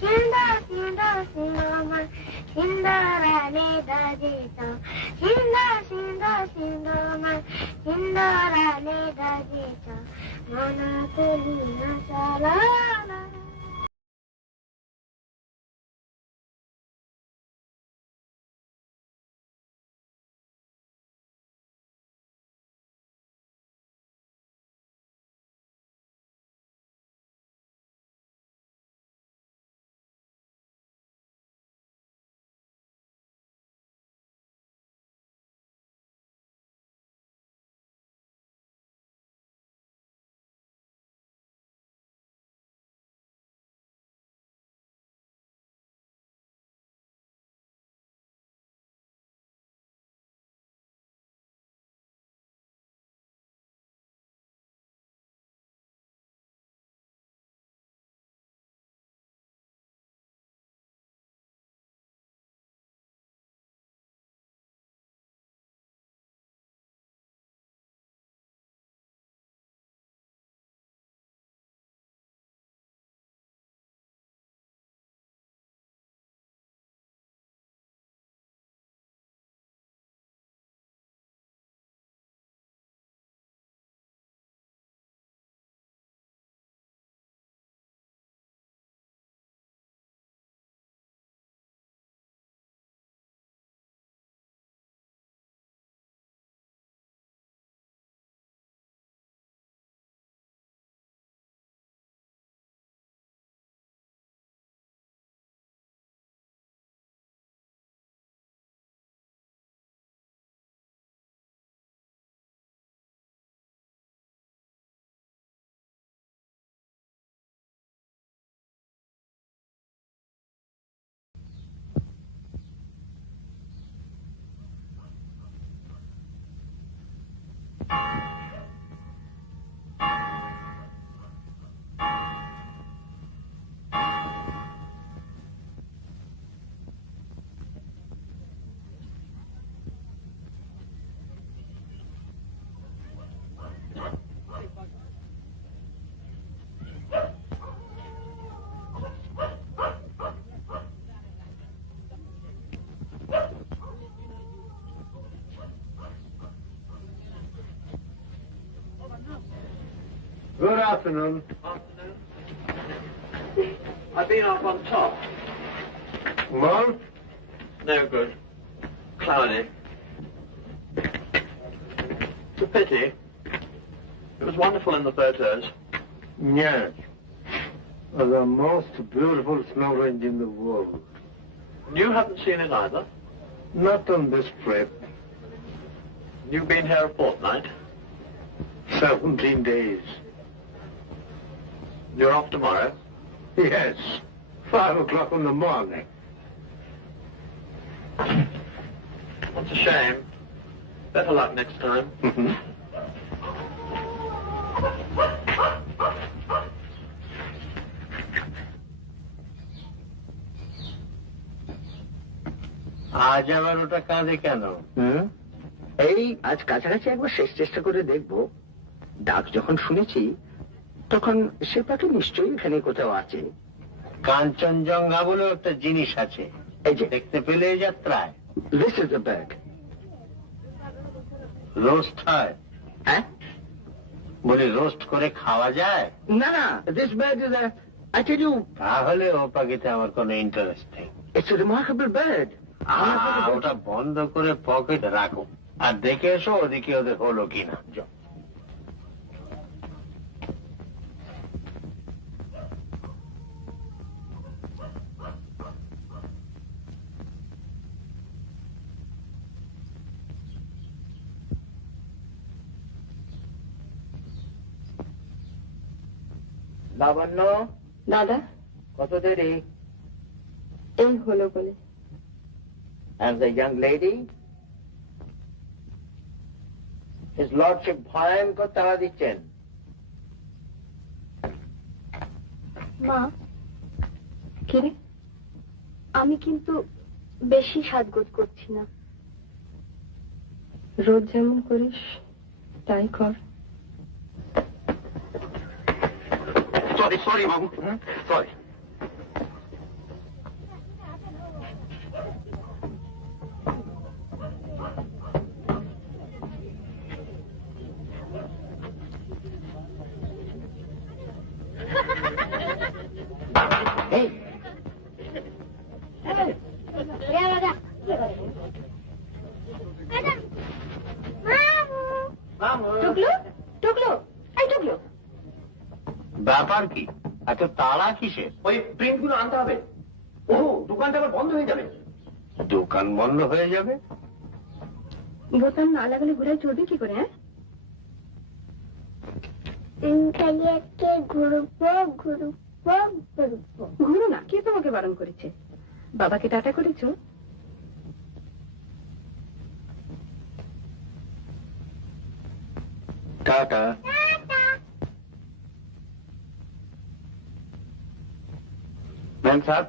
Hinda, hinda, sindoma, hindorale dajita. Hinda, hinda, sindoma, hindorale dajita. Mana kulina salala. Good afternoon. I've been up on top. Well? No good. Cloudy. It's a pity. It was wonderful in the photos. Yes. The most beautiful snow range in the world. You haven't seen it either? Not on this trip. You've been here a fortnight? 17 days. You're off tomorrow? Yes. 5 o'clock in the morning. That's a shame. Better luck next time. আজ আবার ওটা কাঁদে কেন? এই আজ কাছাকাছি একবার শেষ চেষ্টা করে দেখবো। ডাক যখন শুনেছি তখন সে পাখি নিশ্চয়ই এখানে কোথাও আছে। কাঞ্চনজঙ্ঘা বলে একটা জিনিস আছে, এই যে দেখতে পেলে এই যাত্রায় this is the bag. Roast হয়? হ্যাঁ, বলি রোস্ট করে খাওয়া যায়? না না, this bag is I tell you. তাহলে ও পাখিতে আমার কোনো ইন্টারেস্ট নেই। It's a remarkable bird. ওটা বন্ধ করে পকেটে রাখো আর দেখে এসো ওদিকে ওদের হলো কিনা। লাবণ্য, দাদা, কত দেরি? এই হলো বলে। And the young lady? His lordship ভয়ঙ্কর তাড়া দিচ্ছেন। মা, কিরে, আমি কিন্তু বেশি সাজগোজ করছি না। রোজ যেমন করিস তাই কর। সরি সরি বাবু, সরি। এই টুকলু, টুকলু, এই টুকলু, ব্যাপার কি? এত তাড়া কিসের? ওই প্রিন্টগুলো আনতে হবে। ও দোকানটা আবার বন্ধ হয়ে যাবে। দোকান বন্ধ হয়ে যাবে? বোতাম না লাগালে ঘুরায় চলবে কি করে? হ্যাঁ, খালি আজকে ঘুরবো ঘুরবো ঘুরবো। ঘুরো না, কে তোমাকে বারণ করেছে? বাবাকে টাটা করেছো? টাটা। ম্যাম সাহেব,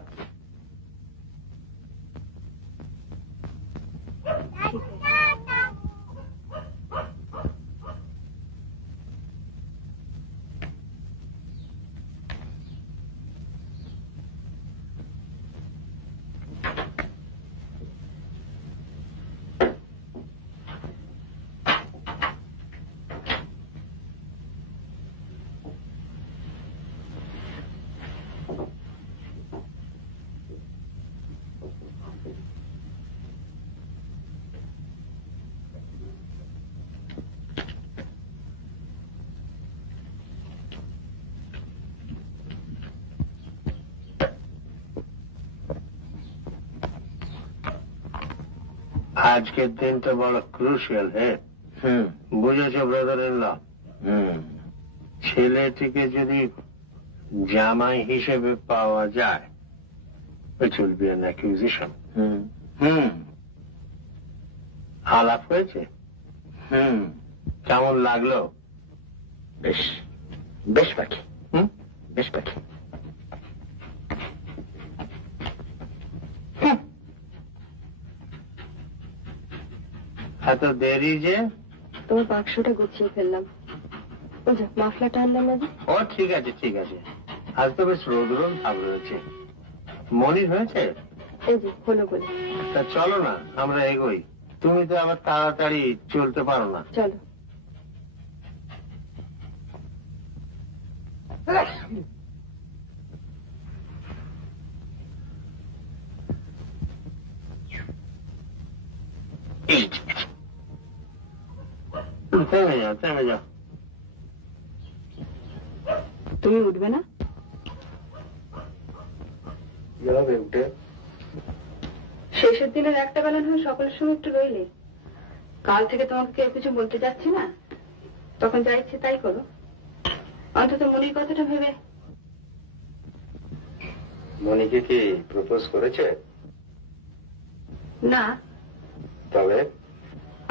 আজকের দিনটা বড় ক্রুশিয়াল। হ্যাঁ, বুঝেছো ব্রাদার ইন ল? ছেলেটিকে যদি জামাই হিসেবে পাওয়া যায়, it will be an accusation. আলাপ হয়েছে? কেমন লাগলো? বেশ, বেশ পাখি। বেশ পাখি। এত দেরি যে? তোমার বাক্সটা গুছিয়ে ফেললাম। ওই যে মাফলাটা আনলাম না যে। ও ঠিক আছে ঠিক আছে, আজ তো বেশ রোদ রোদ ভাব রয়েছে। মনির হয়েছে? এই যে হলো বলে। তা চলো না আমরা এগোই, তুমি তো আবার তাড়াতাড়ি চলতে পারো না। চলো। থেমে যাও থেমে যাও। তুমি উঠবে না? যাবে উঠে। শেষের দিনের একটা বেলা নয় সকলের সঙ্গে একটু রইলে। কাল থেকে তোমাকে কেউ কিছু বলতে যাচ্ছে না, তখন যা ইচ্ছে তাই করো। অন্তত মনির কথাটা ভেবে। মনিকে কি প্রপোজ করেছে? না, তবে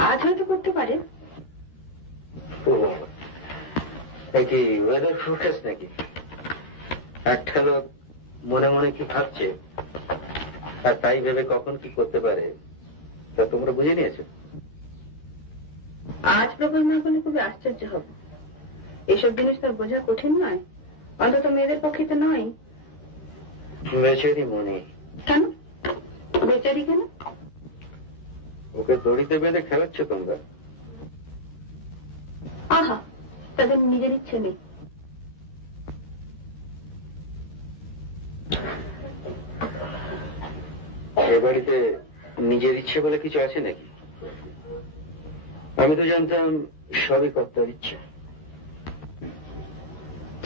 আজ হয়তো করতে পারে। কি ওয়েদার ফুরকাস নাকি? একটা লোক মনে মনে কি ভাবছে আর তাই ভেবে কখন কি করতে পারে তা তোমরা বুঝে নিয়েছো? আজ প্রপোজ না করলে খুবই আশ্চর্য হব। এসব জিনিস তার বোঝা কঠিন নয়, অন্তত মেয়েদের পক্ষে তো নয়। বেচারি মনি। কেন বেচারি? কেন? ওকে দড়িতে বেঁধে খেলাচ্ছ তোমরা। আহা, তাদের নিজের ইচ্ছে নেই। এ বাড়িতে নিজের ইচ্ছে বলে কিছু আছে নাকি? আমি তো জানতাম সবই কর্তার ইচ্ছে।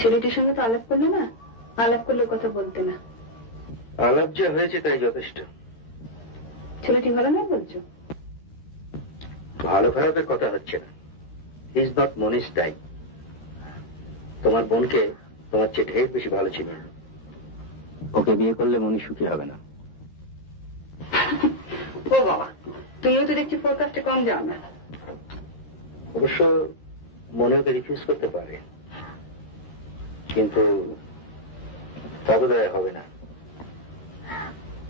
ছেলেটির সঙ্গে তো আলাপ করলে না, আলাপ করলে কথা বলতে না। আলাপ যা হয়েছে তাই যথেষ্ট। ছেলেটি ভালো নয় বলছো? ভালো খারাপের কথা হচ্ছে না। He is not Monish type. তোমার বোনকে তোমার চেয়ে ঢের বেশি ভালো ছিল। ওকে বিয়ে করলে মনি সুখী হবে না। ও বাবা, তুমিও তো দেখছি ফোরকাস্টে কম যাও না। অবশ্য মনে ওকে রিফিউজ করতে পারে, কিন্তু তা বোধহয় হবে না।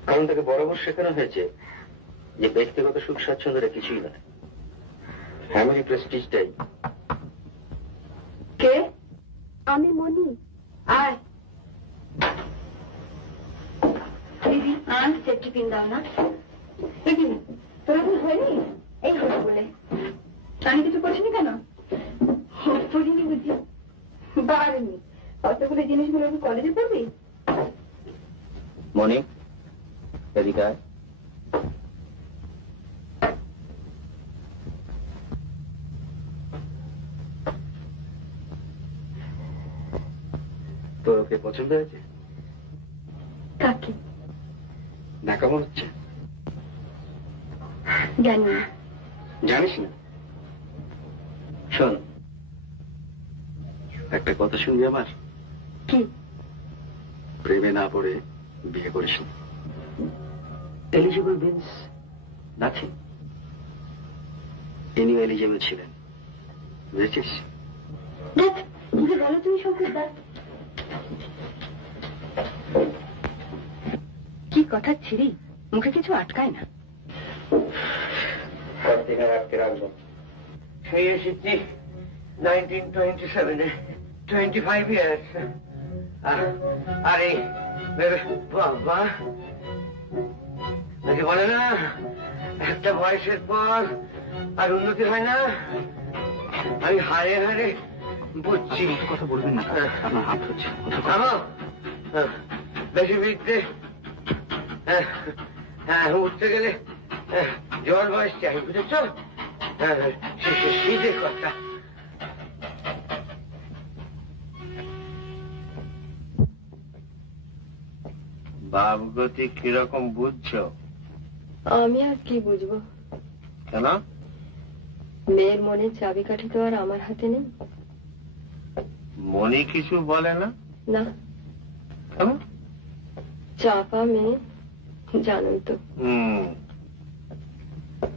কারণ তাকে বরাবর শেখানো হয়েছে যে ব্যক্তিগত সুখ স্বাচ্ছন্দ্যটা কিছুই নয়, ফ্যামিলি প্রেস্টিজটাই। কে? আমি মনি। আয়। টিফিন দাও না। তোর এখন হয়নি? এই হলো বলে। আমি কিছু করছিনি কেন? পড়িনি বুঝি। বাড়িনি অতগুলো জিনিসগুলো কি কলেজে পড়বি? মনি, এদিকে আয়। তোর ওকে পছন্দ হয়েছে? কাকে? না কেমন হচ্ছে? জানি না। জানিস না? শোন, একটা কথা শুনবি আমার? কি? প্রেমে না পড়ে বিয়ে করিস না। Eligible means nothing. ইনিও এলিজিবল ছিলেন, বুঝেছিস? দেখ কি বলো তুমি শঙ্কর দা। কি কথা ছিরি, মুখে কিছু আটকায় না। আটকে রাখবো। সেই এসেছি 1927 25 years। আরে বাবা, নাকি বলে না একটা বয়সের পর আর উন্নতি হয় না? আমি হারে হারে বুঝছি। কথা বলবেন না, আপনার হাত হচ্ছে। বেশি বিদ্যে উঠতে গেলে জোয়ার বয়স চাই, বুঝেছ? শীতের কথা। ভাবগতি কিরকম বুঝছো? আমি আর কি বুঝবো? কেন? মেয়ের মনের চাবিকাঠি তো আর আমার হাতে নেই। মনি কিছু বলে না? না। কেন? চাপা মেয়ে, জানোই তো।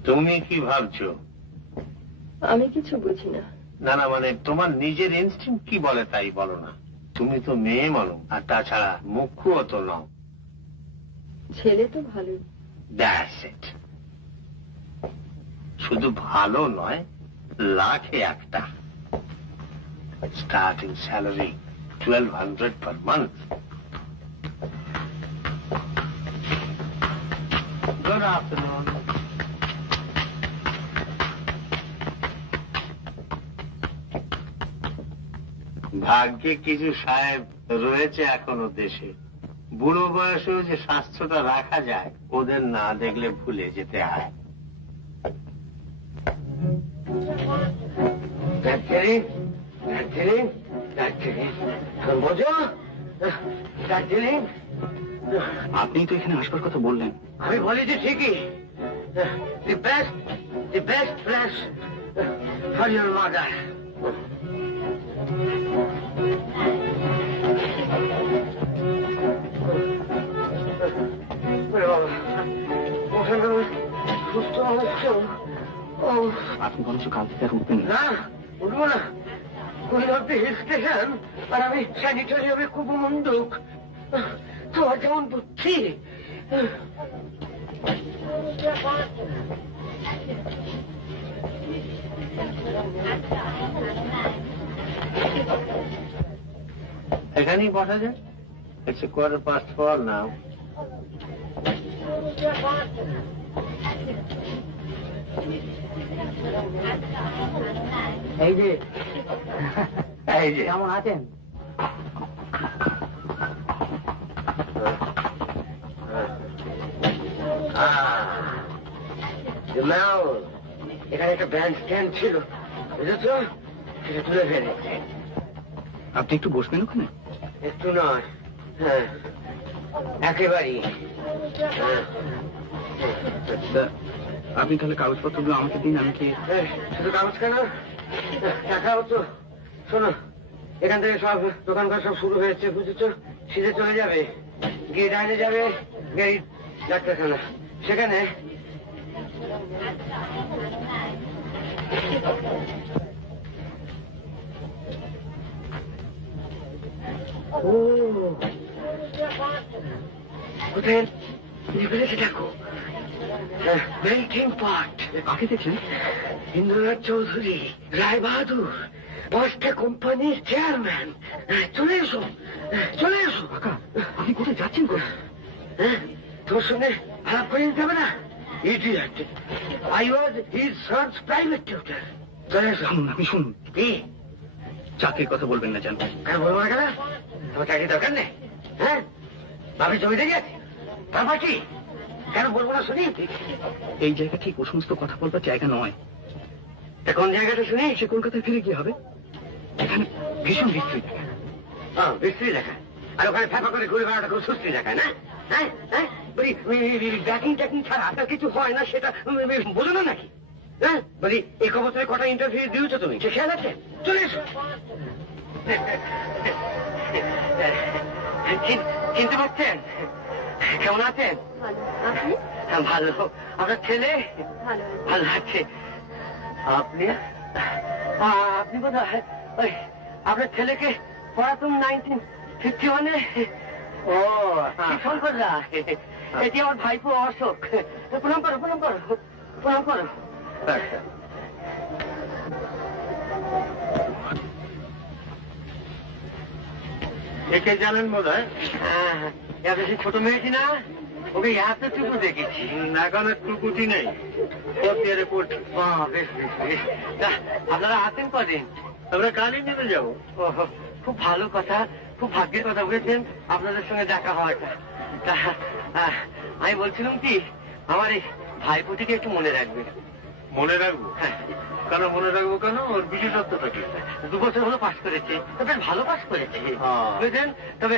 তুমি কি ভাবছো? আমি কিছু বুঝি না। না না, মানে তোমার নিজের ইনস্টিংক্ট কি বলে তাই বলো না। তুমি তো মেয়ে মানুষ, আর তাছাড়া মুখ্যও তো নও। ছেলে তো ভালোই। That's it. শুধু ভালো নয়, লাখে একটা। Starting salary 1200 per month. Good afternoon. ভাগ্যে কিছু সাহেব রয়েছে এখনো দেশে। বুড়ো বয়সেও যে স্বাস্থ্যটা রাখা যায়, ওদের না দেখলে ভুলে যেতে হয়। দার্জিলিং, দার্জিলিং, দার্জিলিং, বোঝো? দার্জিলিং। আপনি তো এখানে আসবার কথা বললেন। আমি বলেছি ঠিকই। The best place for your mother. সুস্থ হচ্ছে। আপনি বলছো কাল থেকে আর উঠবেন না, উঠবো না। কৈলাসে হিল স্টেশন, আর আমি স্যানিটোরিয়ামে খুব মন্দুক। তোমার যেমন বুদ্ধি। এখানেই বসা যায়। It's 4:15 now. এই যে কেমন আছেন? এখানে একটা ব্যান্ড স্ট্যান্ড ছিল, বুঝেছ? সেটা তুলে ফেলেছে। আপনি একটু বসবেন ওখানে? একটু নয়, হ্যাঁ, একেবারেই। আপনি তাহলে কাগজপত্রগুলো আমাকে দিন, আমি কি? শুধু কাগজ কেন, টাকাও তো। শোনো, এখান থেকে সব দোকানঘর সব শুরু হয়েছে, বুঝেছো? সিধে চলে যাবে, গিয়ে ডাইনে যাবে গাড়ি ডাক্তারখানা, সেখানে কোথায় ফেলেছে দেখো, মেল্টিং পট। কাকে দেখলেন? ইন্দ্রনাথ চৌধুরী, রায় বাহাদুর, 5টা কোম্পানির চেয়ারম্যান। চলে এসো, চলে এসো। কাকা, আপনি কোথায় যাচ্ছেন? হ্যাঁ, তোর সঙ্গে আলাপ করে নিতে হবে না? Idiot, I was his sons private tutor. শুনুন, আমি শুনুন, কি চাকরির কথা বলবেন না জান। কেন বলবো না? কেন তোমার চাকরি দরকার নেই? হ্যাঁ, ভাবি জমিতে গেছে, তারপর কি? কেন বলবো না শুনি? এই জায়গা ঠিক ও সমস্ত কথা বলবার জায়গা নয়। কোন জায়গাটা শুনি? সে কলকাতায় ফিরে গিয়ে হবে। এখানে ভীষণ বৃষ্টি দেখা। বৃষ্টি দেখা, আর ওখানে ফাঁপা করে ঘুরে বেড়াটা খুব সুস্থি দেখায় না? হ্যাঁ হ্যাঁ, বলি ব্যাকিং ট্যাকিং ছাড়া আপনার কিছু হয় না, সেটা বলো না নাকি? হ্যাঁ, বলি এই বছরে কটা ইন্টারভিউ দিয়েছো তুমি, সে খেয়াল আছে? চলে এসো। চিনতে পারছেন? কেমন আছেন? আপনি? ভালো। আপনার ছেলে? ভালো। ভালো আছে। আপনি আপনি বোধ হয় ওই আপনার ছেলেকে পড়াতুম 1951-এ। ও ফোন করলা? এটি আমার ভাইপো অশোক। প্রণাম করো, প্রণাম করো, প্রণাম করো। একে জানেন বোধ হয়? বেশি ছোট মেয়েছি না, ওকে এতটুকু দেখেছি। এখন টুকুটি নেই, পড়তে পড়ছি। বেশ বেশ বেশ। আপনারা আছেন কদিন? আমরা কালই নেমে যাবো। খুব ভালো কথা, খুব ভাগ্যের কথা বলেছেন আপনাদের সঙ্গে দেখা হওয়াটা। আমি বলছিলাম কি, আমার এই ভাইপোটিকে একটু মনে রাখবেন। মনে রাখবো? কেন মনে রাখবো? কেন? ওর বিশেষত্বটা কি? 2 বছর হলো পাস করেছে, বেশ ভালো পাস করেছে বুঝলেন। তবে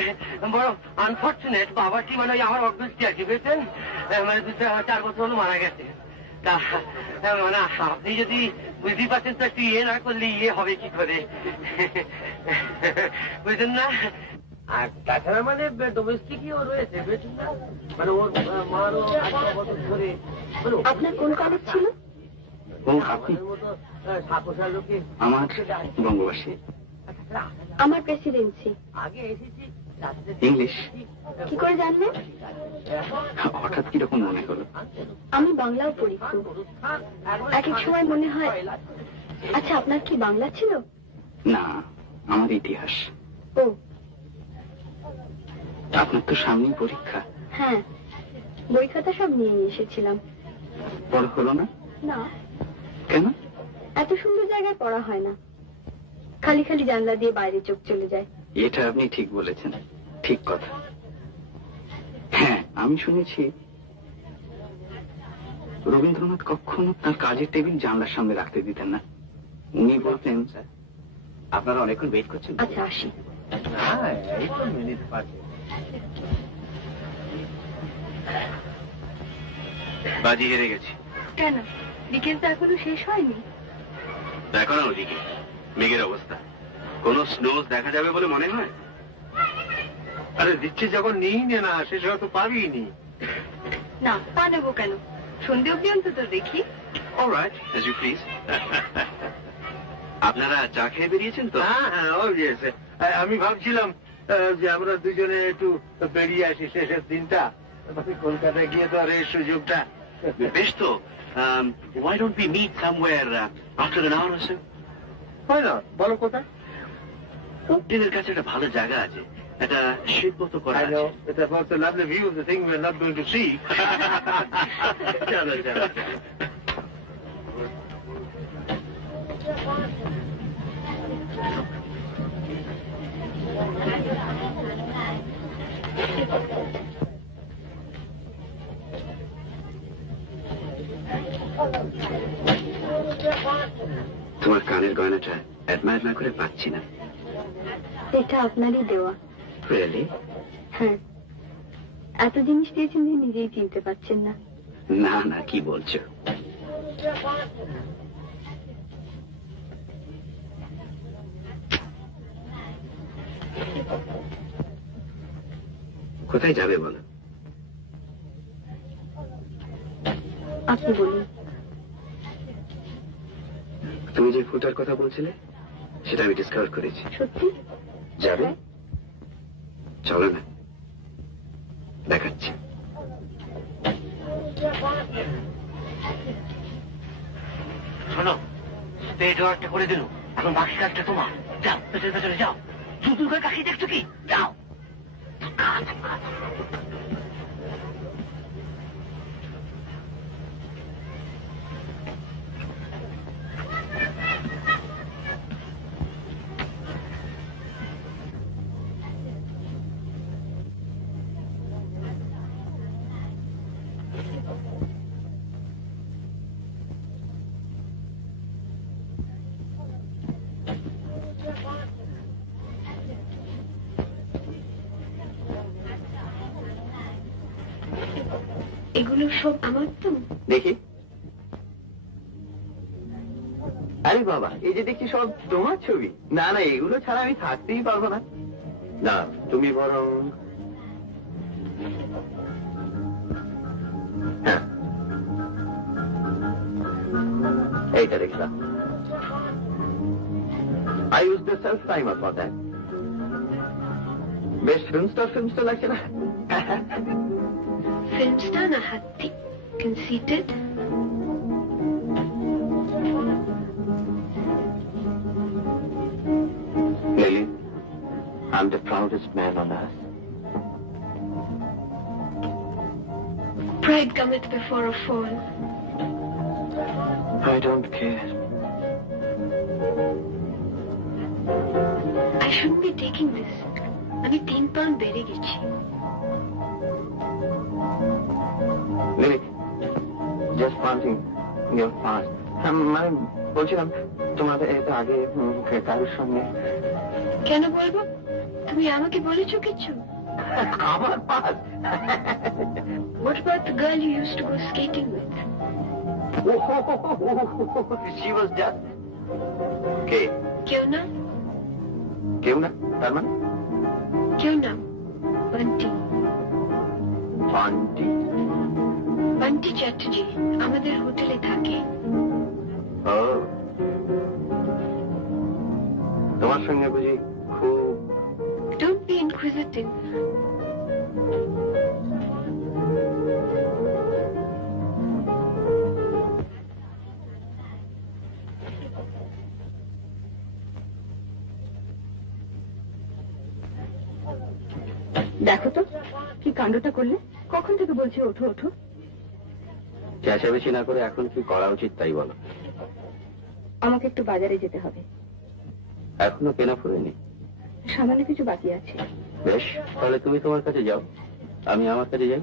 বড় আনফর্চুনেট, বাবাটি মানে আমার অভ্যস্তি আর কি বুঝলেন, মানে 2-4 বছর হলো মারা গেছে। তা মানে আপনি যদি বুঝতেই পারছেন তো, একটু ইয়ে না করলে ইয়ে হবে কি করে, বুঝলেন না? আর তাছাড়া মানে ডোমেস্টিকও রয়েছে বুঝলেন না, মানে ওর মারও 8 বছর ধরে। আপনার কোন কলেজ ছিল? আমার বঙ্গবাসী। আমার প্রেসিডেন্সি। আগে এসেছি ইংলিশ কি করে জানলেন? হঠাৎ কিরকম মনে হলো? আমি বাংলাও পড়ি খুব। এক এক সময় মনে হয়। আচ্ছা, আপনার কি বাংলা ছিল? না, আমার ইতিহাস। ও আপনার তো সামনেই পরীক্ষা। হ্যাঁ, বই খাতা সব নিয়ে এসেছিলাম। পড়া হলো না? না। কেন? এত সুন্দর জায়গায় পড়া হয় না, খালি খালি জানলা দিয়ে বাইরে চোখ চলে যায়। এটা আপনি ঠিক বলেছেন, ঠিক কথা। হ্যাঁ, আমি শুনেছি রবীন্দ্রনাথ কখনো তার কাজের টেবিল জানলার সামনে রাখতে দিতেন না। উনি বলতেন, আপনারা অনেকক্ষণ ওয়েট করছেন। আচ্ছা, আসি। বাজি হেরে গেছি। কেন? বিকেল তো এখনো শেষ হয়নি। দেখো না ওদিকে মেঘের অবস্থা, কোন স্নোজ দেখা যাবে বলে মনে হয়? আরে দিচ্ছে যখন নিই না, শেষ হয়তো পাবি নি। না, তা নেবো কেন, সন্ধে অব্দি অন্তত দেখি। Alright, as you please. আপনারা চা খেয়ে বেরিয়েছেন তো? হ্যাঁ হ্যাঁ, অবভিয়াসলি। আমি ভাবছিলাম যে আমরা দুজনে একটু বেরিয়ে আসি শেষের দিনটা, কলকাতায় গিয়ে তো আর এই সুযোগটা। বেশ তো, why don't we meet somewhere after an hour or so? হয় না, বলো কোথায়? হোটেলের কাছে একটা ভালো জায়গা আছে, একটা শিল্প তো করা I আছে। know, it's about the lovely view of the thing we're not going to see. চলো চলো। তোমার কানের গয়নাটা অ্যাডমায়ার না করে পাচ্ছি না। এটা আপনারই দেওয়া। রিয়েলি? হ্যাঁ, এত জিনিস দিয়েছেন যে নিজেই চিনতে পারছেন না। না না, কি বলছো? কোথায় যাবে বলো? আপনি বলুন। তুমি যে ফুটার কথা বলছিলে সেটা আমি ডিসকভার করেছি। সত্যি? যাবে? চলো না, দেখাচ্ছি। শোনো, স্টেজ ওয়ার্কটা করে দিল, এখন বাকি কাজটা তোমার। যাও, পেছনে পেছনে যাও। শুধু করে কাকি দেখছো কি? যাও। এগুলো সব আমার তো? দেখি। আরে বাবা, এই যে দেখছি সব তোমার ছবি। না না, এগুলো ছাড়া আমি থাকতেই পারবো না। না, তুমি বরং হ্যাঁ এইটা দেখলাম। I use the self timer for that. বেশ ফিল্মস্টার লাগছে না? ফিল্ম স্টার না হাতি? Conceited? Lily, I'm the proudest man on earth. Pride cometh before a fall. I don't care. I shouldn't be taking this. আমি 3 pound বেড়ে গেছি। Lily, just one thing, your past. মানে বলছিলাম তোমাদের এটা আগে কারোর সঙ্গে। কেন বলবো? তুমি আমাকে বলেছো কিছু? আমার pass. What about the girl you used to go skating with? She was just কে? কেউ না? কেউ না তার মানে? কেউ না, বান্টি। বান্টি? বান্টি চ্যাটার্জি আমাদের হোটেলে থাকে। ও, তোমার সঙ্গে বুঝি খুব? Don't be inquisitive. দেখো তো কি কাণ্ডটা করলে। কখন থেকে বলছি ওঠো ওঠো। চেঁচামেচি না করে এখন কি করা উচিত তাই বলো। আমাকে একটু বাজারে যেতে হবে। এখনো কেনা ফুরেনি? সামান্য কিছু বাকি আছে। বেশ, তাহলে তুমি তোমার কাছে যাও, আমি আমার কাছে যাই।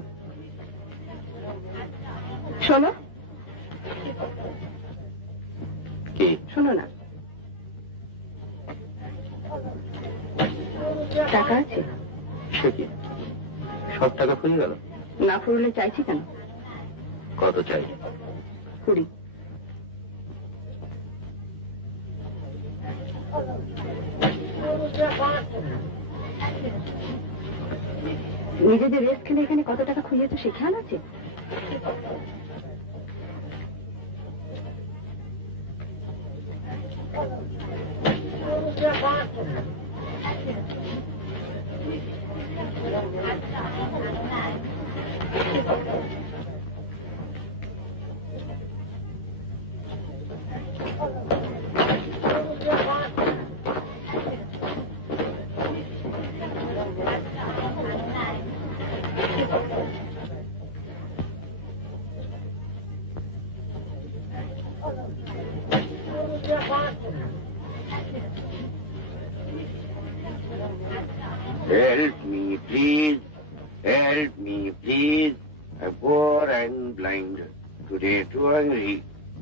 শোনো। কি? শোনো না। টাকা আছে? সে কি, সব টাকা ফুরিয়ে গেল? না ফুরলে চাইছি কেন? কত চাই? 20। নিজেদের রেস্ট খেলে এখানে কত টাকা খুঁজেছো সে খেয়াল আছে? Help me, please. Help me, please. I'm poor and blind. Today too hungry.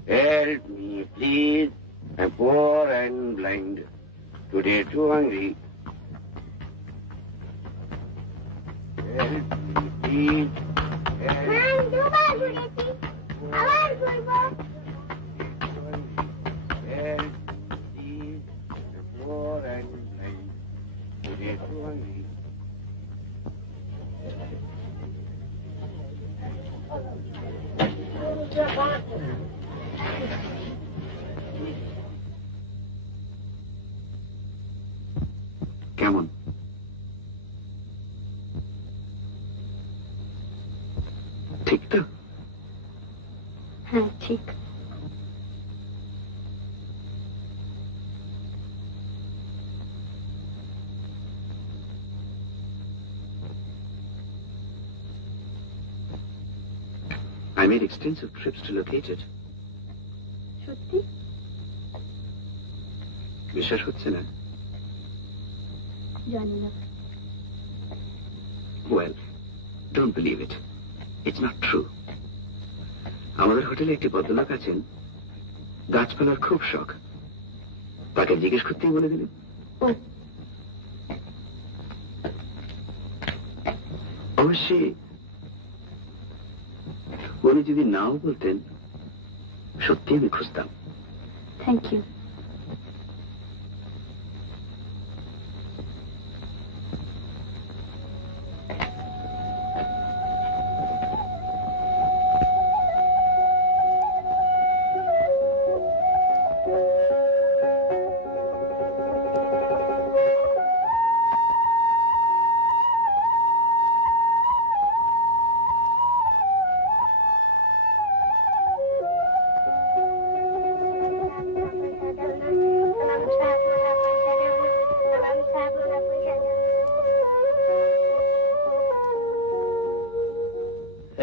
Help me, please. I'm poor and blind. Today too hungry. Help me, please. Help, please. I'm poor and blind. Today too hungry. কেমন? ঠিক তো? হ্যাঁ ঠিক। I made extensive trips to locate it. সত্যি? বিশ্বাস হচ্ছে না? জানি না। Well, don't believe it. It's not true. আমাদের হোটেলে একটি ভদ্রলোক আছেন, গাছপালার খুব শখ। তাকে জিজ্ঞেস করতেই বলে দিলেন। অবশ্যই বনি যদি নাও বলতেন সত্যি আমি খুঁজতাম। Thank you.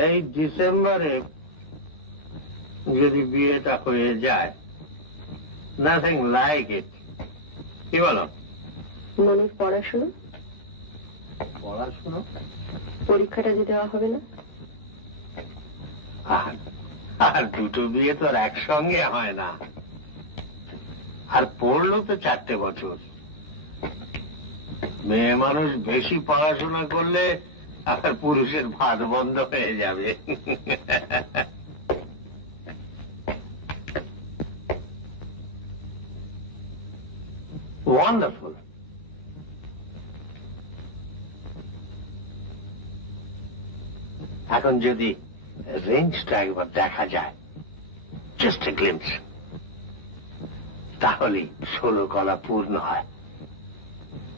এই ডিসেম্বরে যদি বিয়েটা হয়ে যায়, নাথিং লাইক ইট। কি বলো? মনির পড়াশুনো পড়াশুনো পরীক্ষাটা যে দেওয়া হবে না? আর দুটো বিয়ে তো আর একসঙ্গে হয় না। আর পড়লো তো 4টে বছর। মেয়ে মানুষ বেশি পড়াশোনা করলে আর পুরুষের ভাত বন্ধ হয়ে যাবে। ওয়ান্ডারফুল। এখন যদি রেঞ্জটা একবার দেখা যায়, জাস্ট এ গ্লিম্পস, তাহলে 16 কলা পূর্ণ হয়।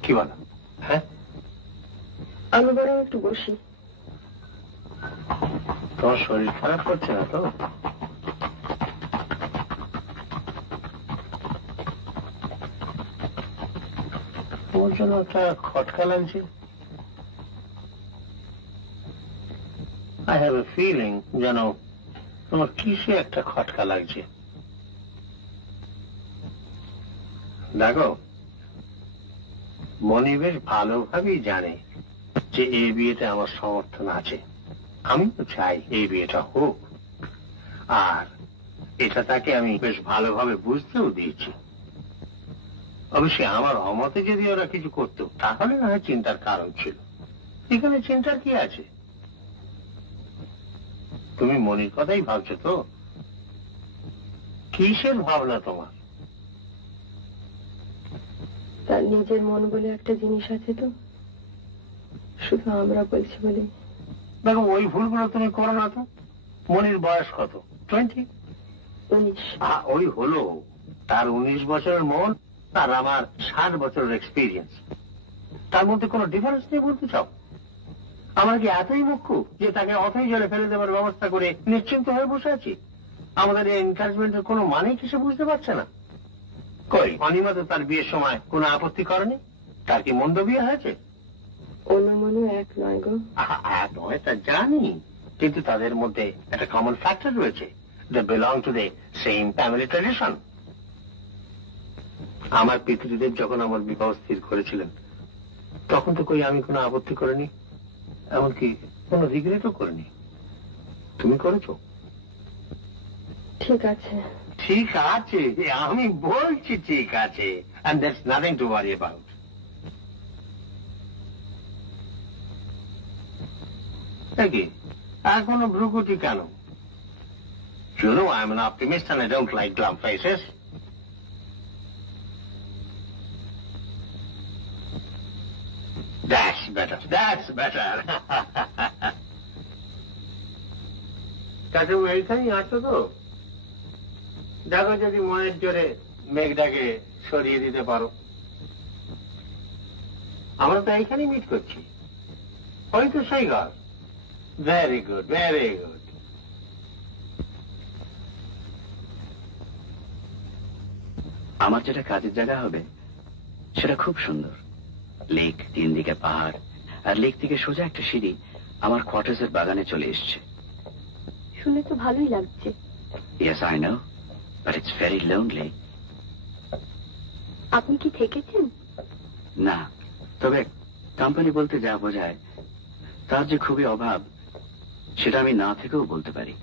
কি বলো? হ্যাঁ, আমি বরং একটু বসি। তোমার শরীর খারাপ করছে না তো? ওর জন্য একটা খটকা লাগছে। আই হ্যাভ এ ফিলিং যেন তোমার কিসে একটা খটকা লাগছে। দেখো, মনি বেশ ভালোভাবেই জানে যে এই বিয়েতে আমার সমর্থন আছে। আমি তো চাই এই বিয়েটা হোক, আর এটা তাকে আমি বেশ ভালোভাবে বুঝতেও দিয়েছি। অবশ্যই আমার অমতে যদি ওরা কিছু করতো তাহলে না হয় চিন্তার কারণ ছিল। এখানে চিন্তার কি আছে? তুমি মনির কথাই ভাবছো তো? কিসের ভাবনা তোমার? তার নিজের মন বলে একটা জিনিস আছে তো, শুধু আমরা বলছি বলে। দেখো, ওই ভুলগুলো তুমি করো না তো। মনির বয়স কত? 20? 19। ওই হলো, তার 19 বছরের মন আর আমার 60 বছরের এক্সপিরিয়েন্স। তার মধ্যে কোনো ডিফারেন্স নেই বলতে চাও? আমরা কি এতই মুখ্য যে তাকে অথই জলে ফেলে দেওয়ার ব্যবস্থা করে নিশ্চিন্ত হয়ে বসে আছি? আমাদের এই এনকারেজমেন্টের কোনো মানেই কি সে বুঝতে পারছে না? কই, অনিমা তো তার বিয়ের সময় কোনো আপত্তি করেনি। তার কি মন্দ বিয়ে হয়েছে? অনুমনু এক নয় গো। এক নয় তা জানি, কিন্তু তাদের মধ্যে একটা কমন ফ্যাক্টর রয়েছে। They belong to the same family tradition. আমার পিতৃদেব যখন আমার বিবাহ স্থির করেছিলেন তখন তো কই আমি কোনো আপত্তি করিনি, এমনকি কোনো রিগ্রেটও করিনি। তুমি করেছো? ঠিক আছে। ঠিক আছে, আমি বলছি ঠিক আছে, and there's nothing to worry about. কি এখনো ভ্রুকুটি কেন? You know I'm an optimist and I don't like glum faces. That's better. That's better. কাছে এইখানেই আছো তো? দেখো যদি মনের জোরে মেঘটাকে সরিয়ে দিতে পারো। আমরা তো এইখানেই মিট করছি। ওই তো সেই ঘর। Very good, very good. আমার যেটা কাজের জায়গা হবে সেটা খুব সুন্দর। লেক, 3 দিকে পাহাড়, আর লেক থেকে সোজা একটা সিঁড়ি আমার কোয়ার্টার্সের বাগানে চলে এসছে। শুনে তো ভালোই লাগছে। Yes, I know, but it's very lonely. আপনি কি থেকেছেন? না, তবে কোম্পানি বলতে যা বোঝায় তার যে খুবই অভাব সেটা আমি না থেকেও বলতে পারি।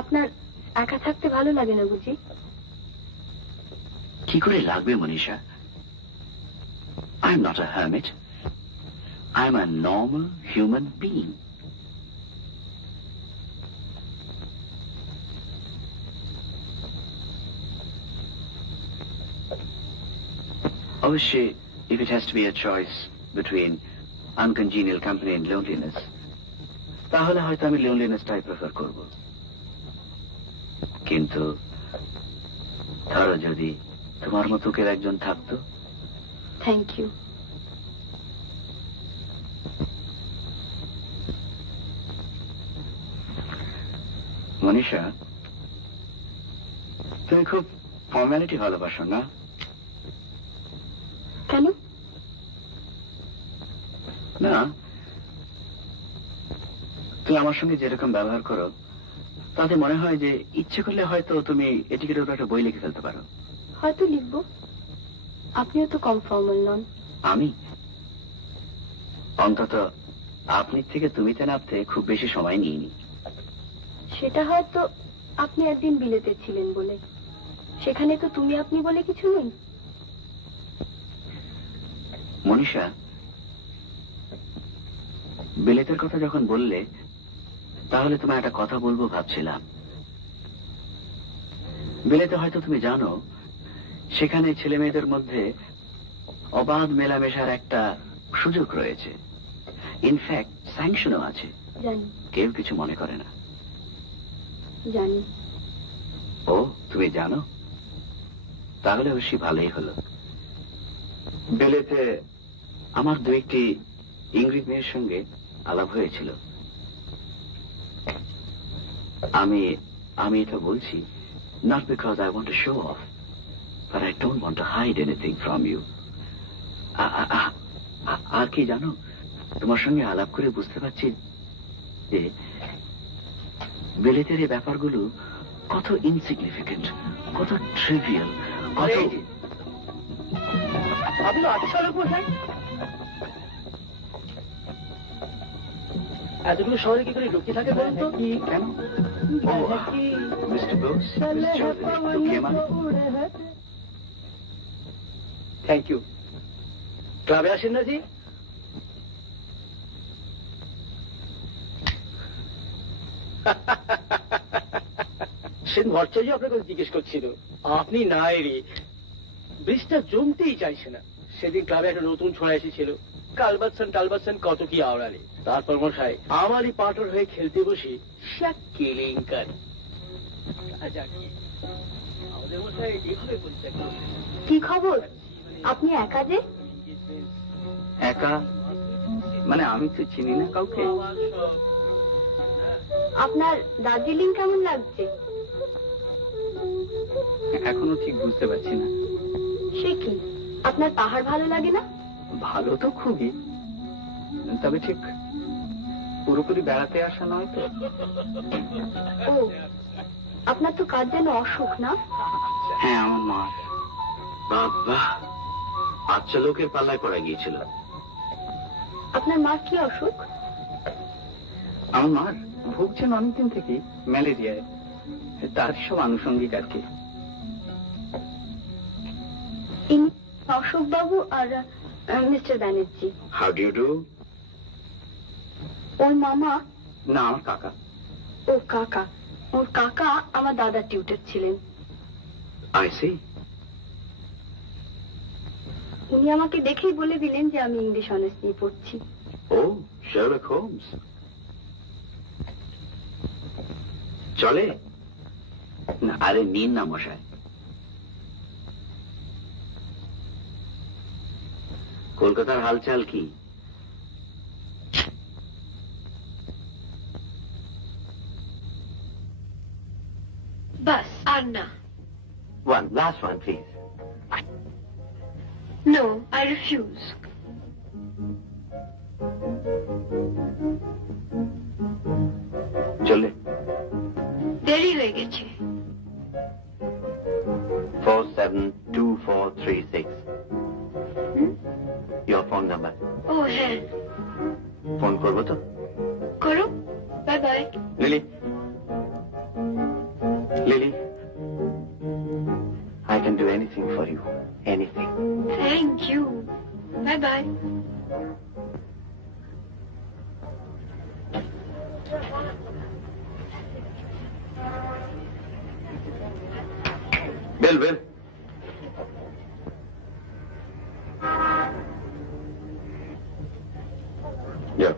আপনার একা থাকতে ভালো লাগে না বুঝি? কি করে লাগবে Manisha? I'm not a hermit. I'm a normal human being. অবশ্যই if it has to be a choice between uncongenial company and loneliness, তাহলে হয়তো আমি loneliness-টাই প্রেফার করব। কিন্তু ধরো যদি তোমার মতো কেউ একজন থাকতো। Thank you. মনীষা, তুমি খুব ফর্মালিটি ভালোবাসো না? কেন? না, তুমি আমার সঙ্গে যেরকম ব্যবহার করো তাতে মনে হয় যে ইচ্ছে করলে হয়তো তুমি এটিকের উপর একটা বই লিখে ফেলতে পারো। হয়তো লিখবো। আপনিও তো কম ফর্মাল নন। আমি অন্তত আপনি থেকে তুমিতে নামতে খুব বেশি সময় নিইনি। সেটা হয়তো আপনি একদিন বিলেতে ছিলেন বলে। সেখানে তো তুমি আপনি বলে কিছু নেই। মনীষা, বিলেতের কথা যখন বললে তাহলে তোমায় একটা কথা বলবো ভাবছিলাম। বিলেতে হয়তো তুমি জানো সেখানে ছেলে মেয়েদের মধ্যে অবাধ মেলামেশার একটা সুযোগ রয়েছে। ইনফ্যাক্ট স্যাংশনও আছে। জানি। কেউ কিছু মনে করে না। জানি। ও, তুমি জানো? তাহলে অবশ্যই ভালোই হলো। বিলেতে আমার দু একটি ইংরেজ মেয়ের সঙ্গে আলাপ হয়েছিল। আমি এটা বলছি not because I want to show off, but I don't want to hide anything from you. আর কি জানো, তোমার সঙ্গে আলাপ করে বুঝতে পারছি যে বিলেতের এই ব্যাপারগুলো কত ইনসিগনিফিকেন্ট, কত ট্রিভিয়াল, কত। আপনি আচ্ছা লোক কোথায়? এতটুকু শহরে কি করে লুকিয়ে থাকে বলুন তো? কেন? ও, মিস্টার ব্রুকস, লুকিয়ে মানে? Thank you. ক্লাবে আসেন না জি? সেদিন ভট্টাচার্য আপনাকে জিজ্ঞেস করছিল, আপনি নাই রে। ব্রিজটা জমতেই চাইছে না। সেদিন ক্লাবে একটা নতুন ছোঁয়া এসেছিল, কালবাসন কত কি আওড়ালে। তারপর মশাই আমারই পাটর হয়ে খেলতে বসে সে কেলেঙ্কারি। আমাদের মশাই এভাবে বলছে। কি খবর? আপনি একা যে? একা মানে আমি তো চিনি না কাউকে। আপনার দার্জিলিং কেমন লাগছে? এখনো ঠিক বুঝতে পারছি না। সে কি, আপনার পাহাড় ভালো লাগে না? ভালো তো খুবই, তবে ঠিক পুরোপুরি বেড়াতে আসা নয় তো। ও, আপনার তো কাজ যেন অসুখ না? হ্যাঁ, আমার মা। বাবা, আচ্ছা, লোকের পাল্লায় পড়া গিয়েছিল। আপনার মার কি অসুখ? আমার মার ভুগছেন অনেকদিন থেকে ম্যালেরিয়ায়, তার সব আনুষঙ্গিক আর কি। অশোক বাবু আর mister Banerjee. How do you do? ওর মামা? না, আমার কাকা। ও কাকা। ওর কাকা আমার দাদার টিউটর ছিলেন। I see. উনি আমাকে দেখেই বলে দিলেন যে আমি ইংলিশ অনার্স নিয়ে পড়ছি। ও, শার্লক হোমস। চলে না? আরে নিন না মশাই। কলকাতার হালচাল কি? বাস আর না। One, last one, please. No, I refuse. চলে। দেরি হয়ে গেছে। 472436. Your phone number. ও হ্যাঁ, ফোন করবো তো? করো। Bye bye. Lily, Lily, I can do anything for you. Anything. Thank you. Bye bye. বেল বেল। যাও।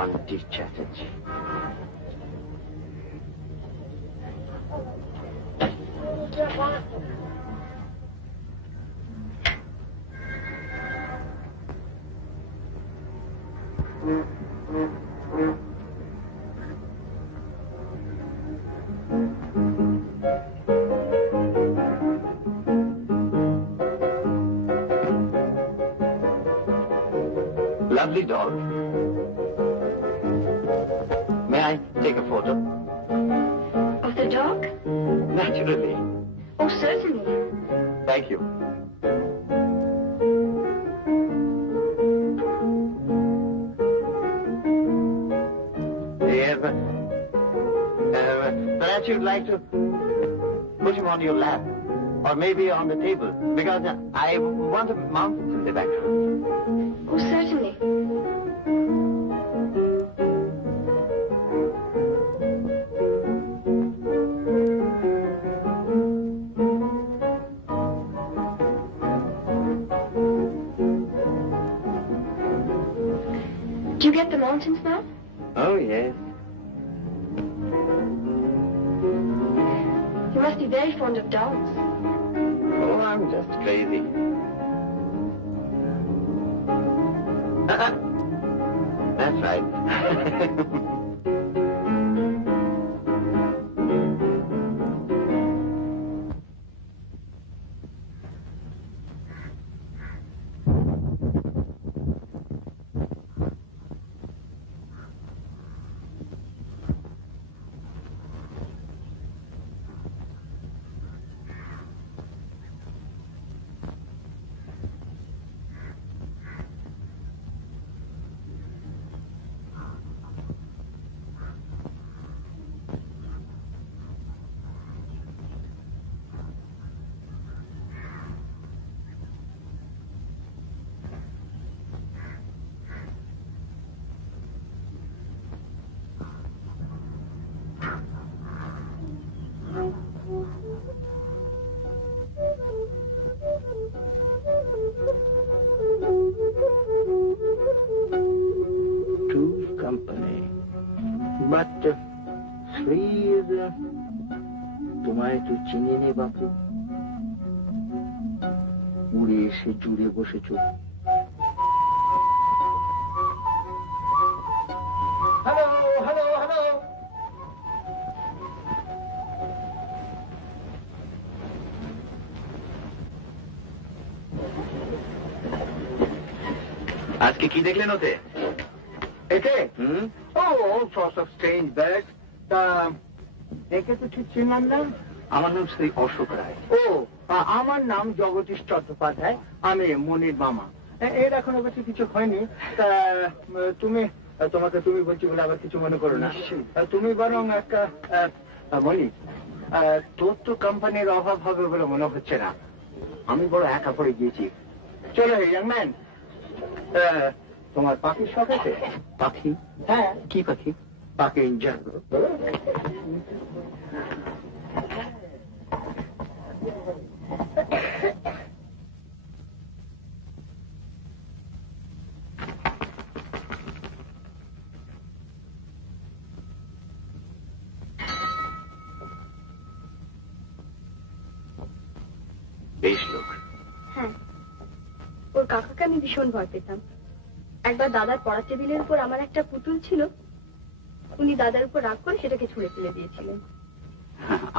Aunty Chatterjee. Lovely dog. May I take a photo? Of the dog? Naturally. Oh, certainly. Thank you. Perhaps you'd like to put him on your lap, or maybe on the table, because I want to mount it in the background. Oh, certainly. Do you get the mountains now? Oh, yes. You must be very fond of dogs. Oh, I'm just crazy. That's right. True company. But three is... তোমায় একটু চিনি নে বাপু, উড়ে এসে জুড়ে বসেছ। Hello hello hello. আজকে কি দেখলেন ওতে? এতে all sorts of strange birds. তা দেখে তো ঠিক চিনলাম না। আমার নাম শ্রী অশোক রায়। ও আমার নাম জগদীশ চট্টোপাধ্যায়, আমি মনির মামা। এর এখনো কাছে কিছু হয়নি। তা তোমাকে তুমি বলছি বলে আবার কিছু মনে করো না। তুমি বরং একটা মনি, তোর তো কোম্পানির অভাব হবে বলে মনে হচ্ছে না। আমি বড় একা পড়ে গিয়েছি। চলো ইয়াং ম্যান, তোমার পাখির শখ আছে? পাখি? হ্যাঁ। কি পাখি? পাখি ইঞ্জান। বেশ লোক। হ্যাঁ, ওর কাকাকে আমি ভীষণ ভয় পেতাম। একবার দাদার পড়ার টেবিলের উপর আমার একটা পুতুল ছিল, উনি দাদার উপর রাগ করে সেটাকে ছুঁড়ে ফেলে দিয়েছিলেন।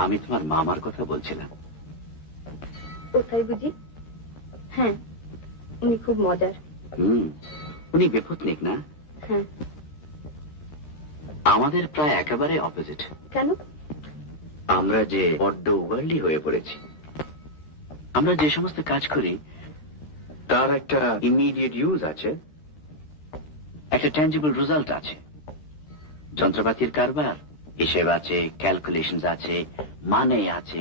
আমি তোমার মামার কথা বলছিলাম। কোথায় বুঝি? হ্যাঁ, উনি খুব মজার। উনি বেপত্নিক না? হ্যাঁ। আমাদের প্রায় একেবারে অপোজিট। কেন? আমরা যে বড্ড ওয়ার্ল্ডলি হয়ে পড়েছি। আমরা যে সমস্ত কাজ করি তার একটা ইমিডিয়েট ইউজ আছে, একটা ট্যাঞ্জিবল রেজাল্ট আছে। যন্ত্রপাতির কারবার, হিসেব আছে, ক্যালকুলেশন আছে, মানে আছে,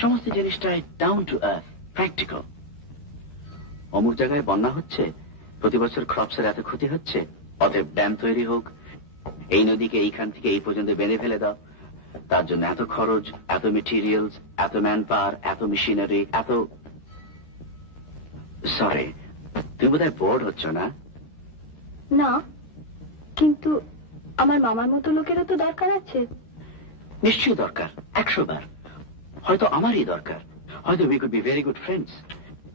সমস্ত জিনিসটাই ডাউন টু আর্থ, প্র্যাকটিক্যাল। অমুক জায়গায় বন্যা হচ্ছে, প্রতি বছর ক্রপসের এত ক্ষতি হচ্ছে, অতএব ড্যাম তৈরি হোক, এই নদীকে এইখান থেকে এই পর্যন্ত বেঁধে ফেলে দাও, তার জন্য এত খরচ, এত মেটেরিয়ালস, এত ম্যান পাওয়ার, এত মেশিনারি, এত... সরি, তুমি বোধহয় বোর্ড হচ্ছ না? না, কিন্তু আমার মামার মতো লোকেরও তো দরকার আছে। নিশ্চয়ই দরকার, 100 বার। হয়তো আমারই দরকার, হয়তো we could be very good friends.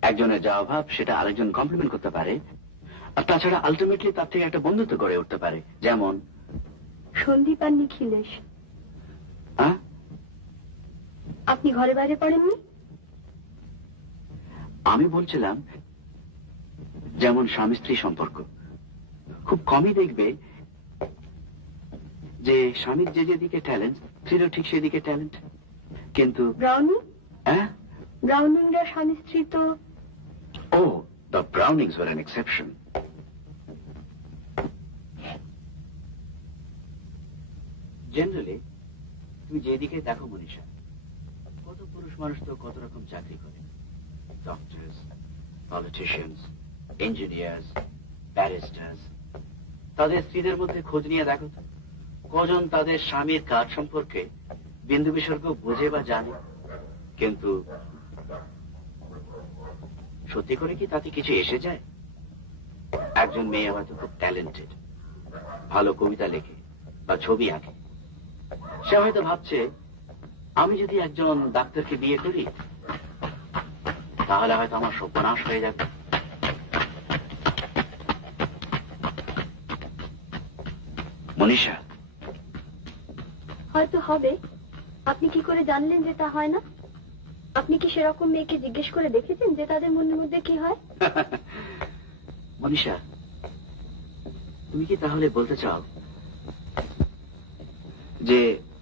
একজনের যা অভাব সেটা আরেকজন কমপ্লিমেন্ট করতে পারে, আর তাছাড়া আলটিমেটলি তার থেকে একটা বন্ধুত্ব গড়ে উঠতে পারে। যেমন সন্দীপ আর নিখিলেশ। হ্যাঁ, আপনি ঘরে বাইরে পড়েননি? আমি বলছিলাম যেমন স্বামী স্ত্রী সম্পর্ক, খুব কমই দেখবে যে স্বামীর যে যেদিকে ট্যালেন্ট, স্ত্রীরও ঠিক সেদিকে ট্যালেন্ট। কিন্তু ব্রাউনিং? হ্যাঁ, ব্রাউনিংরা স্বামী স্ত্রী তো... ও, the Brownings were an exception. Generally তুমি যেদিকে দেখো মনীষা, কত পুরুষ মানুষ তো কত রকম চাকরি করে, ডক্টরস, পলিটিশিয়ানস, ইঞ্জিনিয়ার্স, ব্যারিস্টার্স। তাদের স্ত্রীদের মধ্যে খোঁজ নিয়ে দেখো তো, কজন তাদের স্বামীর কাজ সম্পর্কে বিন্দু বিসর্গ বোঝে বা জানে। কিন্তু সত্যি করে কি তাতে কিছু এসে যায়? একজন মেয়ে হয়তো খুব ট্যালেন্টেড, ভালো কবিতা লেখে বা ছবি আঁকে, সে হয়তো ভাবছে আমি যদি একজন ডাক্তারকে বিয়ে করি তাহলে হয়তো আমার সর্বনাশ হয়ে যাবে। মনীষা, হয়তো হবে। আপনি কি করে জানলেন যে তা হয় না? আপনি কি সেরকম মেয়েকে জিজ্ঞেস করে দেখেছেন যে তাদের মনের মধ্যে কি হয়? মনীষা, তুমি কি তাহলে বলতে চাও যে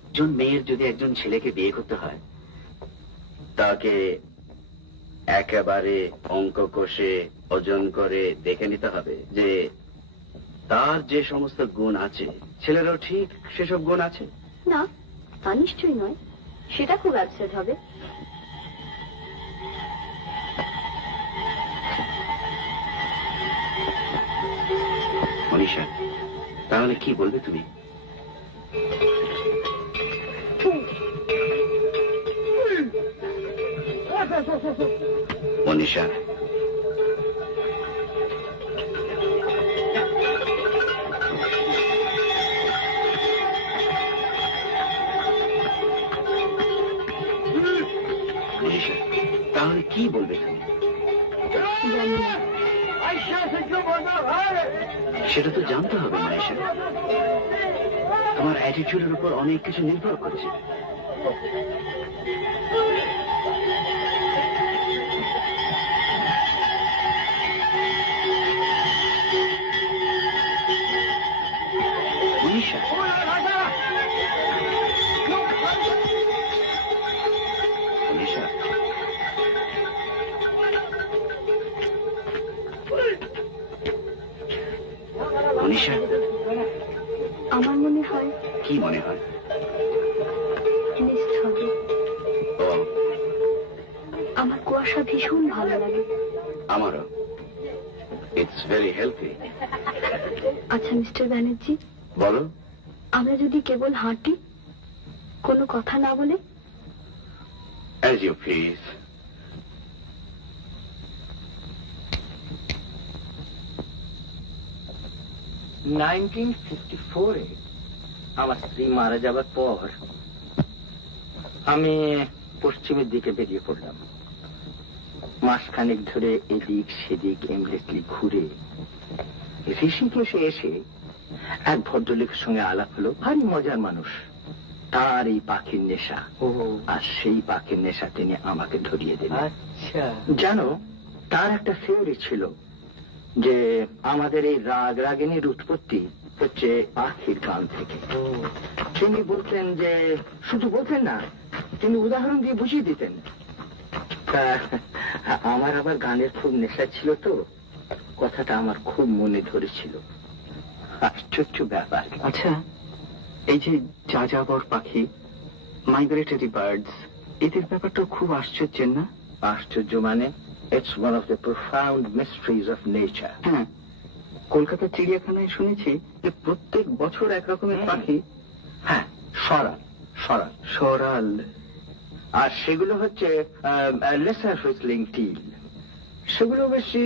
একজন মেয়ের যদি একজন ছেলেকে বিয়ে করতে হয়, তাকে একেবারে অঙ্ক কষে ওজন করে দেখে নিতে হবে যে তার যে সমস্ত গুণ আছে ছেলেরও ঠিক সেসব গুণ আছে? না, তা নিশ্চয়ই নয়। সেটা খুব অ্যাবসার্ড হবে। মনীষা, তাহলে কি বলবে তুমি? মনীষা, মনীষা, তাহলে কি বলবে তুমি? জানি না। সেটা তো জানতে হবে মনীষা। তোমার অ্যাটিটিউডের উপর অনেক কিছু নির্ভর করছে। মনীষা, মনীষা, মনীষা, আমার মনে হয় কি মনে হয়? মিস হবে। ও, আমার কুয়াশা ভীষণ ভালো লাগে। আমারও। It's very healthy. আচ্ছা মিস্টার ব্যানার্জি, বলো। আমরা যদি কেবল হাঁটি, কোনো কথা না বলে? As you please. আমার স্ত্রী মারা যাবার পর আমি পশ্চিমের দিকে বেরিয়ে পড়লাম। মাসখানেক ধরে এদিক সেদিক এমলেসলি ঘুরে ঋষিকেশে এসে এক ভদ্রলোকের সঙ্গে আলাপ হলো। ভারী মজার মানুষ। তার এই পাখির নেশা, আর সেই পাখির নেশা তিনি আমাকে ধরিয়ে দিলেন। আচ্ছা, জানো, তার একটা থিওরি ছিল যে আমাদের এই রাগ রাগিনীর উৎপত্তি হচ্ছে পাখির গান থেকে। তিনি বলতেন যে, শুধু বলতেন না, তিনি উদাহরণ দিয়ে বুঝিয়ে দিতেন। আমার আবার গানের খুব নেশা ছিল, তো কথাটা আমার খুব মনে ধরেছিল। আশ্চর্য ব্যাপার। আচ্ছা, এই যে যাযাবর পাখি, মাইগ্রেটরি বার্ডস, এদের ব্যাপারটা খুব আশ্চর্যের না? আশ্চর্য মানে? It's one of the profound mysteries of nature. হ্যাঁ, কলকাতার চিড়িয়াখানায় শুনেছি যে প্রত্যেক বছর একরকমের পাখি। হ্যাঁ, সরাল সরাল সরাল। আর সেগুলো হচ্ছে লেসার হুইসলিং টিল। সেগুলো বেশি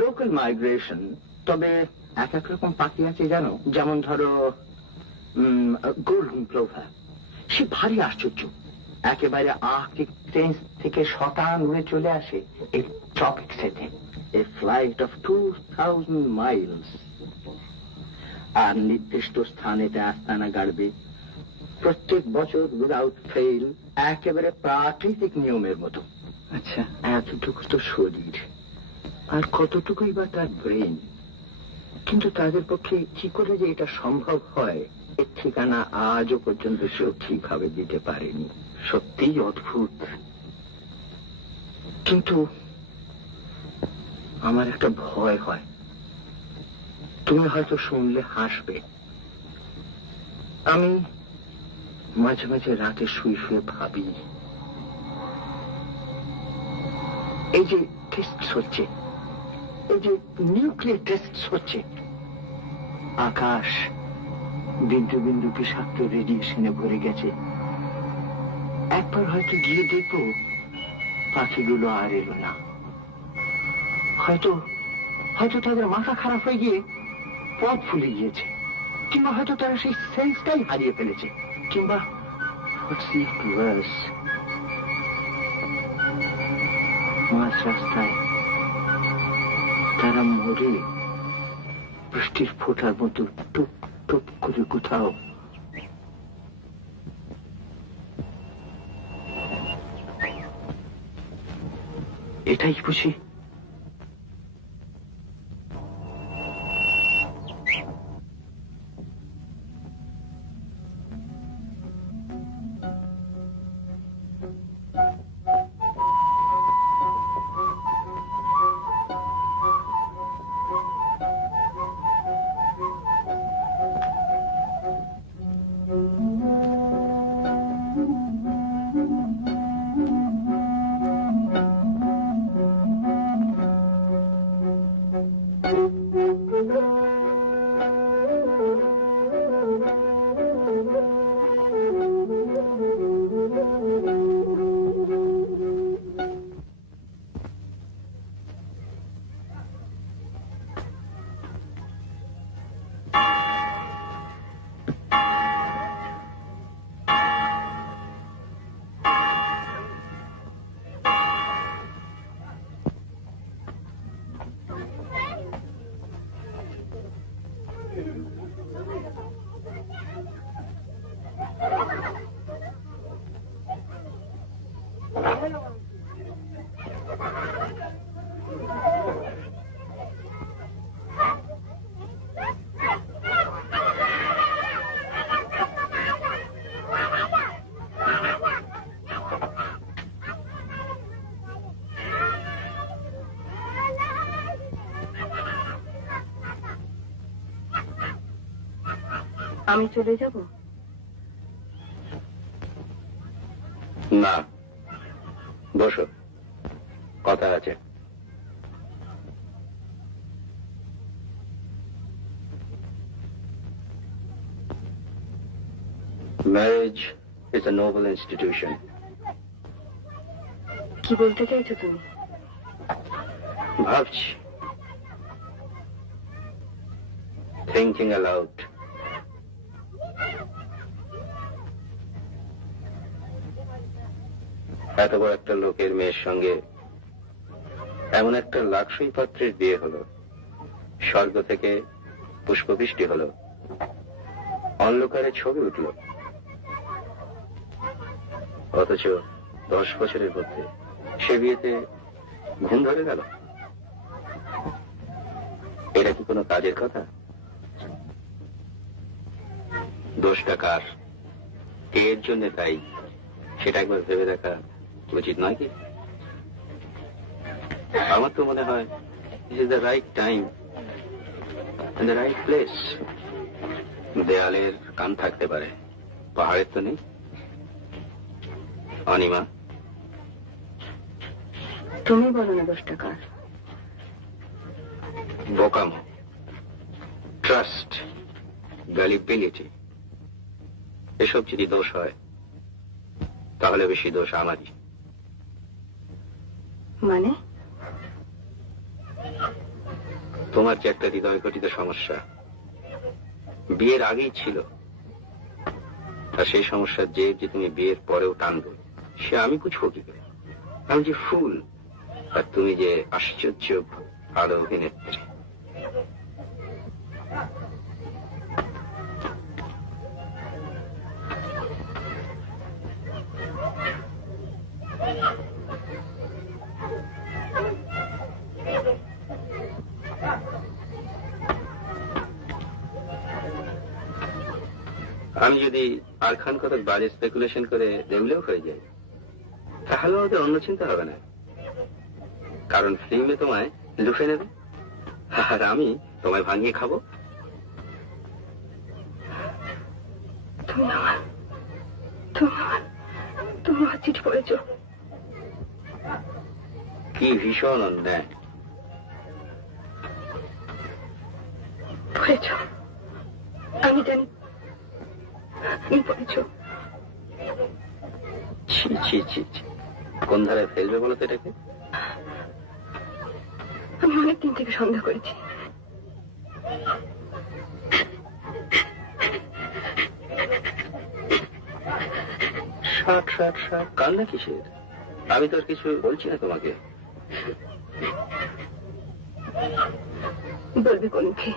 লোকাল মাইগ্রেশন। তবে এক এক রকম পাখি আছে জানো, যেমন ধরো গোল্ডেন প্লোভার। সে ভারী আশ্চর্য, একেবারে আর্কটিক রেঞ্জ থেকে শতান উড়ে চলে আসে এই ট্রপিক্সেতে, এ ফ্লাইট অফ 2000 মাইলস। আর নির্দিষ্ট স্থানেতে আস্তানা গাড়বে প্রত্যেক বছর উইদাউট ফেল, একেবারে প্রাকৃতিক নিয়মের মতো। আচ্ছা, এতটুকু তো শরীর, আর কতটুকুই বা তার ব্রেন। কিন্তু তাদের পক্ষে কি করে যে এটা সম্ভব হয়, এর ঠিকানা আজও পর্যন্ত কেউ ঠিকভাবে দিতে পারেনি। সত্যিই অদ্ভুত। কিন্তু আমার একটা ভয় হয়, তুমি হয়তো শুনলে হাসবে। আমি মাঝে মাঝে রাতে শুয়ে শুয়ে ভাবি, এই যে টেস্ট হচ্ছে, এই যে নিউক্লিয়ার টেস্ট হচ্ছে, আকাশ বিন্দু বিন্দু বিষাক্ত রেডিয়েশনে ভরে গেছে। একবার হয়তো গিয়ে দেখবো পাখিগুলো আর এলো না। হয়তো হয়তো তাদের মাথা খারাপ হয়ে গিয়ে পথ ভুলে গিয়েছে, কিংবা হয়তো তারা সেই সেন্সটাই হারিয়ে ফেলেছে, কিংবা মাঝ রাস্তায় তারা মরে বৃষ্টির ফোঁটার মতো টুপ টুপ করে কোথাও। এটাই বুঝি? আমি চলে যাব? না, বসো, কথা আছে। Marriage is a noble institution. কি বলতে চাইছো তুমি? ভাবছি, thinking aloud. এত বড় একটা লোকের মেয়ের সঙ্গে এমন একটা লাক্সই পাত্রের বিয়ে হলো, স্বর্গ থেকে পুষ্পবৃষ্টি হলো, অন্ধকারে ছবি উঠল, অথচ 10 বছরের মধ্যে সে বিয়েতে ঘুম ধরে গেল। এটা কি কোনো কাজের কথা? দোষটা কার, কে এর জন্য তাই, সেটা একবার ভেবে দেখা উচিত নয় কি? আমার তো মনে হয় this is the right time and the right place. দেয়ালের কান থাকতে পারে, পাহাড়ের তো নেই। অনিমা, তুমি বলো না দোষটা কার। বোকামো, ট্রাস্ট, গ্যালিবিলিটি, এসব যদি দোষ হয় তাহলে বেশি দোষ আমারই। মানে? তোমার যে একটা হৃদয় ঘটিত সমস্যা বিয়ের আগেই ছিল, আর সেই সমস্যার যে তুমি বিয়ের পরেও টানবে, সে আমি বুঝবো কি করে? আমি যে ফুল, আর তুমি যে আশ্চর্য ভালো অভিনেত্রী। আমি যদি আর খান কতক বাজে স্পেকুলেশন করে দেউলেও হয়ে যাই, তাহলে ওদের অন্য চিন্তা হবে না, কারণ ফিল্মে তোমায় লুফে নেবে আর আমি তোমায় ভাঙিয়ে খাবো। তুমি আমার চিঠি পড়েছ? কি ভীষণ অন্যায়। পড়েছ? আমি জানি তুমি পড়েছ। ছি ছি ছি ছি, কোন ধারায় ফেলবে বলো তো এটাকে? আমি অনেকদিন থেকে সন্দেহ করেছি। কান্না কিসের? আমি তোর কিছু বলছি না তোমাকে। বলবি কোন মুখে?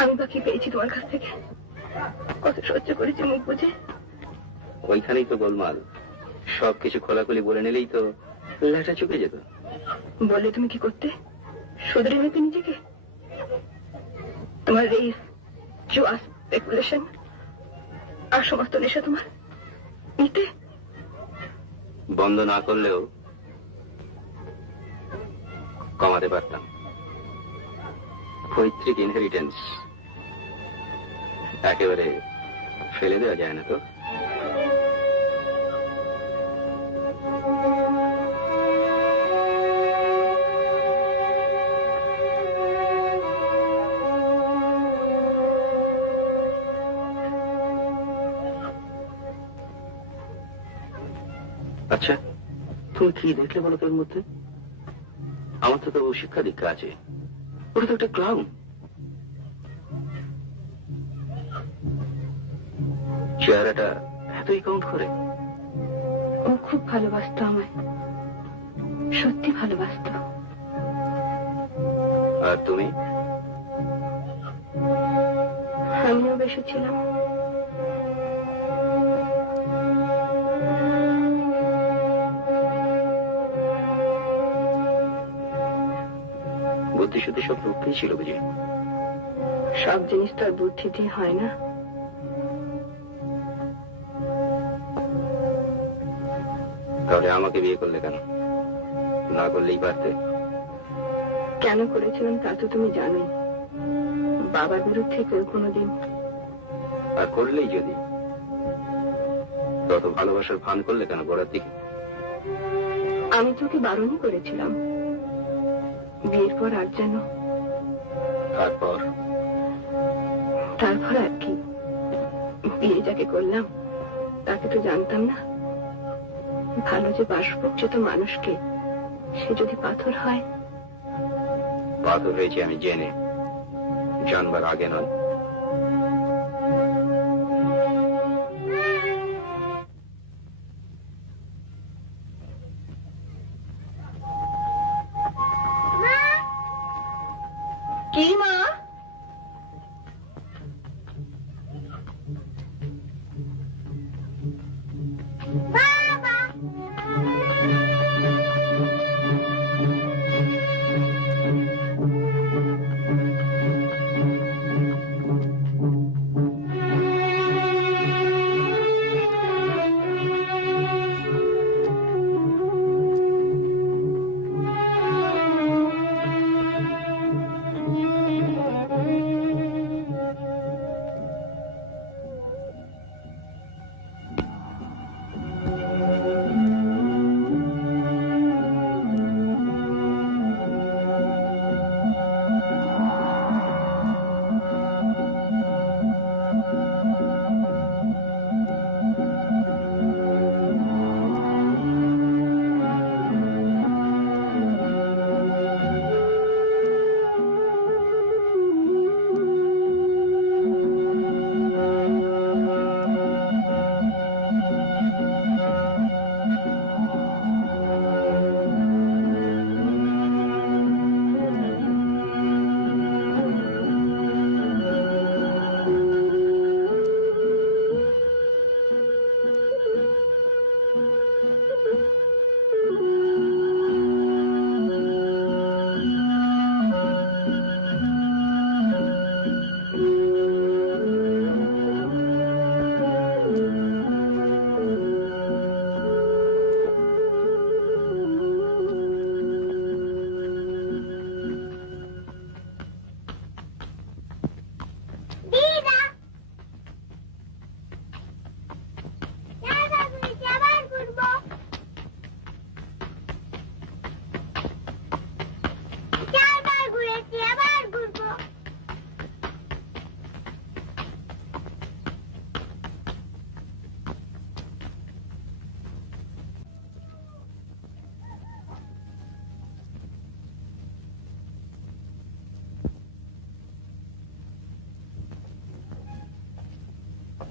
আমি বা কি পেয়েছি তোমার কাছ থেকে? কত সহ্য করেছি মুখ বুঝে। ওইখানেই তো গোলমাল। সবকিছু খোলাখুলি বলে নিলেই তো লেটা চুকে যেত। বললে তুমি কি করতে? শুধরে নিতে নিজেকে? তোমার রেস, জুয়া, স্পেকুলেশন আর সমস্ত নেশা তোমার নিতে? বন্ধ না করলেও কমাতে পারতাম। পৈতৃক ইনহেরিটেন্স একেবারে ফেলে দেওয়া যায় না তো। আচ্ছা, তুমি কি দেখলে বলো তোর মধ্যে? আমার তো তবু শিক্ষা দীক্ষা আছে। ওটা তো একটা ক্লাউন। চেহারাটা এতই কাউন্ট করে? ও খুব ভালোবাসতো আমায়, সত্যি ভালোবাসতো। আর তুমি? আমিও বেসেছিলাম। বুদ্ধি শুদ্ধি সব রূপেই ছিল বুঝি? সব জিনিস তো আর বুদ্ধি দিয়ে হয় না। তাহলে আমাকে বিয়ে করলে কেন? না করলেই পারতে। কেন করেছিলাম তা তো তুমি জানোই। বাবার বিরুদ্ধে কেউ কোনোদিন। আর করলেই যদি, তত ভালোবাসার ভান করলে কেন গোড়ার দিকে? আমি তোকে বারণই করেছিলাম বিয়ের পর আর যেন। তারপর আর কি, বিয়ে যাকে করলাম তাকে তো জানতাম না ভালো যে বাসবো সে তো মানুষকে, সে যদি পাথর হয়। পাথর হয়েছে আমি জেনে, জানবার আগে নয়। কি মা?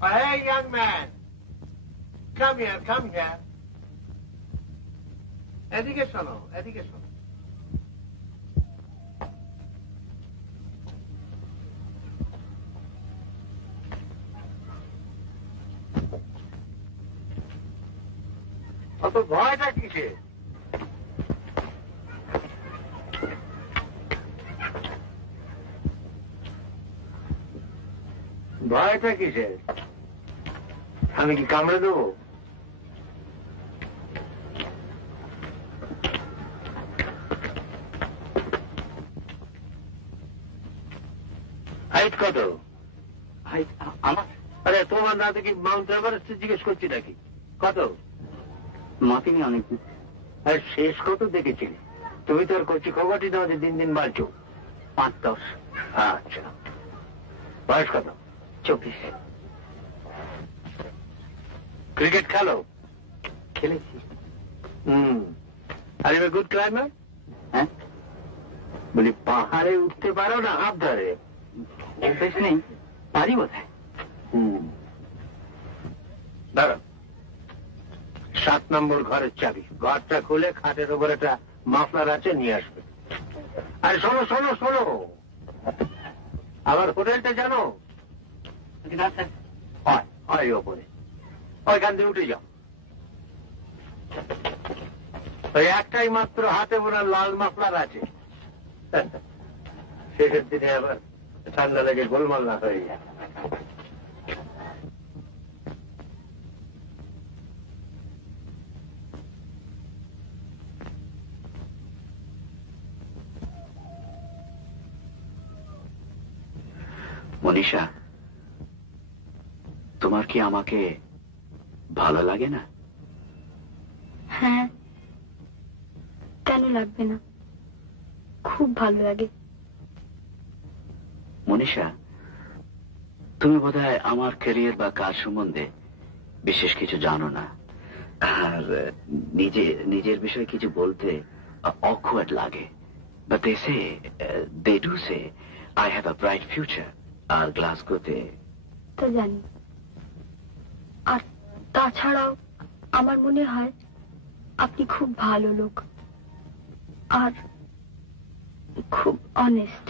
Hey, young man. Come here, come here. এদিকে শোনো, এদিকে শোনো। অত ভয়টা কিসে? ভয়টা কিসে? আমি কি কামড়ে দেবো? হাইট কত? আমার আরে তোমার না দেখি মাউন্ট এভারেস্ট জিজ্ঞেস করছি নাকি? কত? মাপিনি অনেক। আর শেষ কত দেখেছিলে? তুমি তো আর কচি খবরটি না যে দিন দিন বাড়ছো। 5-10। আচ্ছা, বয়স কত? 24। ক্রিকেট খেলো? খেলেছি। Are you good climber? হ্যাঁ, বলি পাহাড়ে উঠতে পারো না হাত ধরে? অভ্যেস নেই, পারি বোধহয়। দাঁড়া, 7 নম্বর ঘরের চাবি। ঘরটা খুলে খাটের উপর একটা মাফলার আছে, নিয়ে আসবে। আরে শোনো শোনো শোনো, আমার হোটেলটা জানো? না স্যার। হয় হয় ওপরে, ওইখান দিয়ে উঠে যাও। ওই একটাই মাত্র হাতে বোনা লাল মাফলার আছে। শেষের দিনে আবার ঠান্ডা লেগে গোলমাল না হয়ে যায়। মনীষা, তোমার কি আমাকে ভালো লাগে না? হ্যাঁ, কেন লাগবে না, খুব ভালো লাগে। মনীষা, তুমি বোধহয় আমার ক্যারিয়ার বা কাজ সম্বন্ধে বিশেষ কিছু জানো না, আর নিজের বিষয়ে কিছু বলতে awkward লাগে। But they do say I have a bright future. আর গ্লাসগোতে তা জানি, আর তাছাড়াও আমার মনে হয় আপনি খুব ভালো লোক আর খুব অনেস্ট,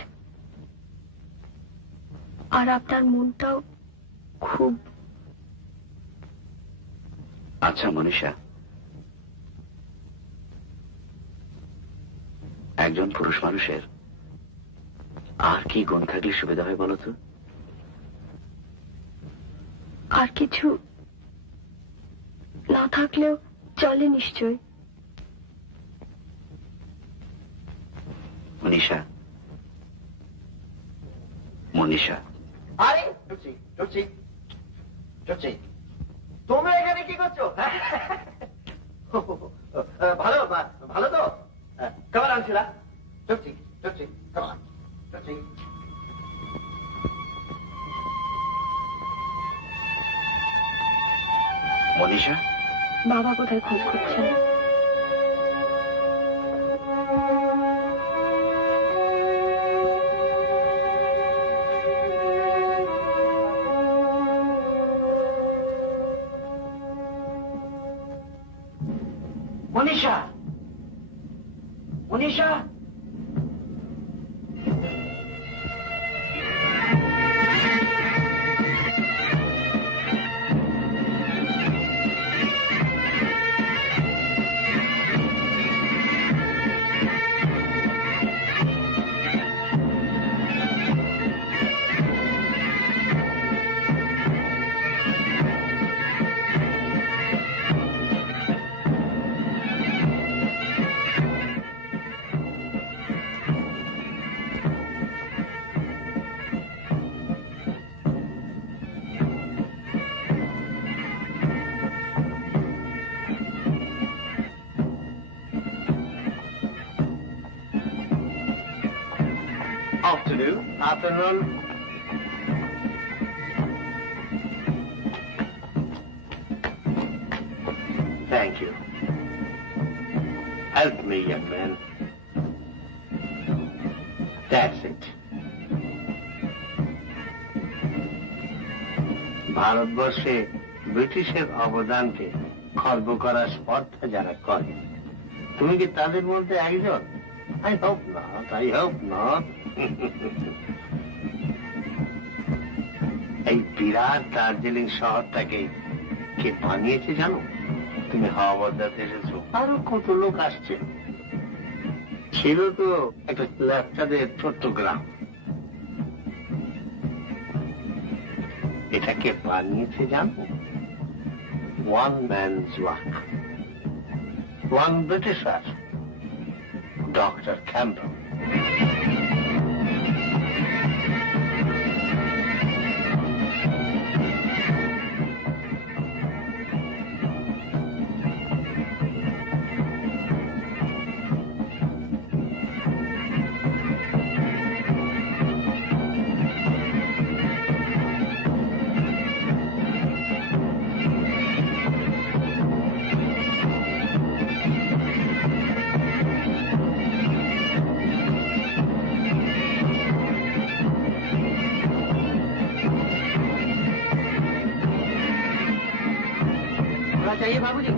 আর আপনার মনটাও খুব। আচ্ছা মনীষা, একজন পুরুষ মানুষের আর কি গুণ থাকলে সুবিধা হয় বলো তো? আর কিছু না থাকলেও চলে নিশ্চয়। মনীষা, মনীষা। আরে তোমরা এখানে কি করছো? ভালো ভালো তো? কেমন আনছিলা? চুপচি কেমন? মনীষা, বাবা কোথায় খোঁজ করছেন? Manisha, Manisha. Afternoon. Thank you. Help me, young man. That's it. ভারতবর্ষে ব্রিটিশের অবদানকে খর্ব করার স্পর্ধা যারা করে, তুমি কি তাদের মধ্যে একজন? I hope not, I hope not. এই বিরাট দার্জিলিং শহরটাকে কে বানিয়েছে জানো? তুমি হাওয়া বদলাতে এসেছো, আরো কত লোক আসছে। ছিল তো একটা ল্যাপটাদের ছোট্ট গ্রাম, এটাকে বানিয়েছে জানো? One man's work, one Britisher, doctor Campbell. चाहिए बाबूजी?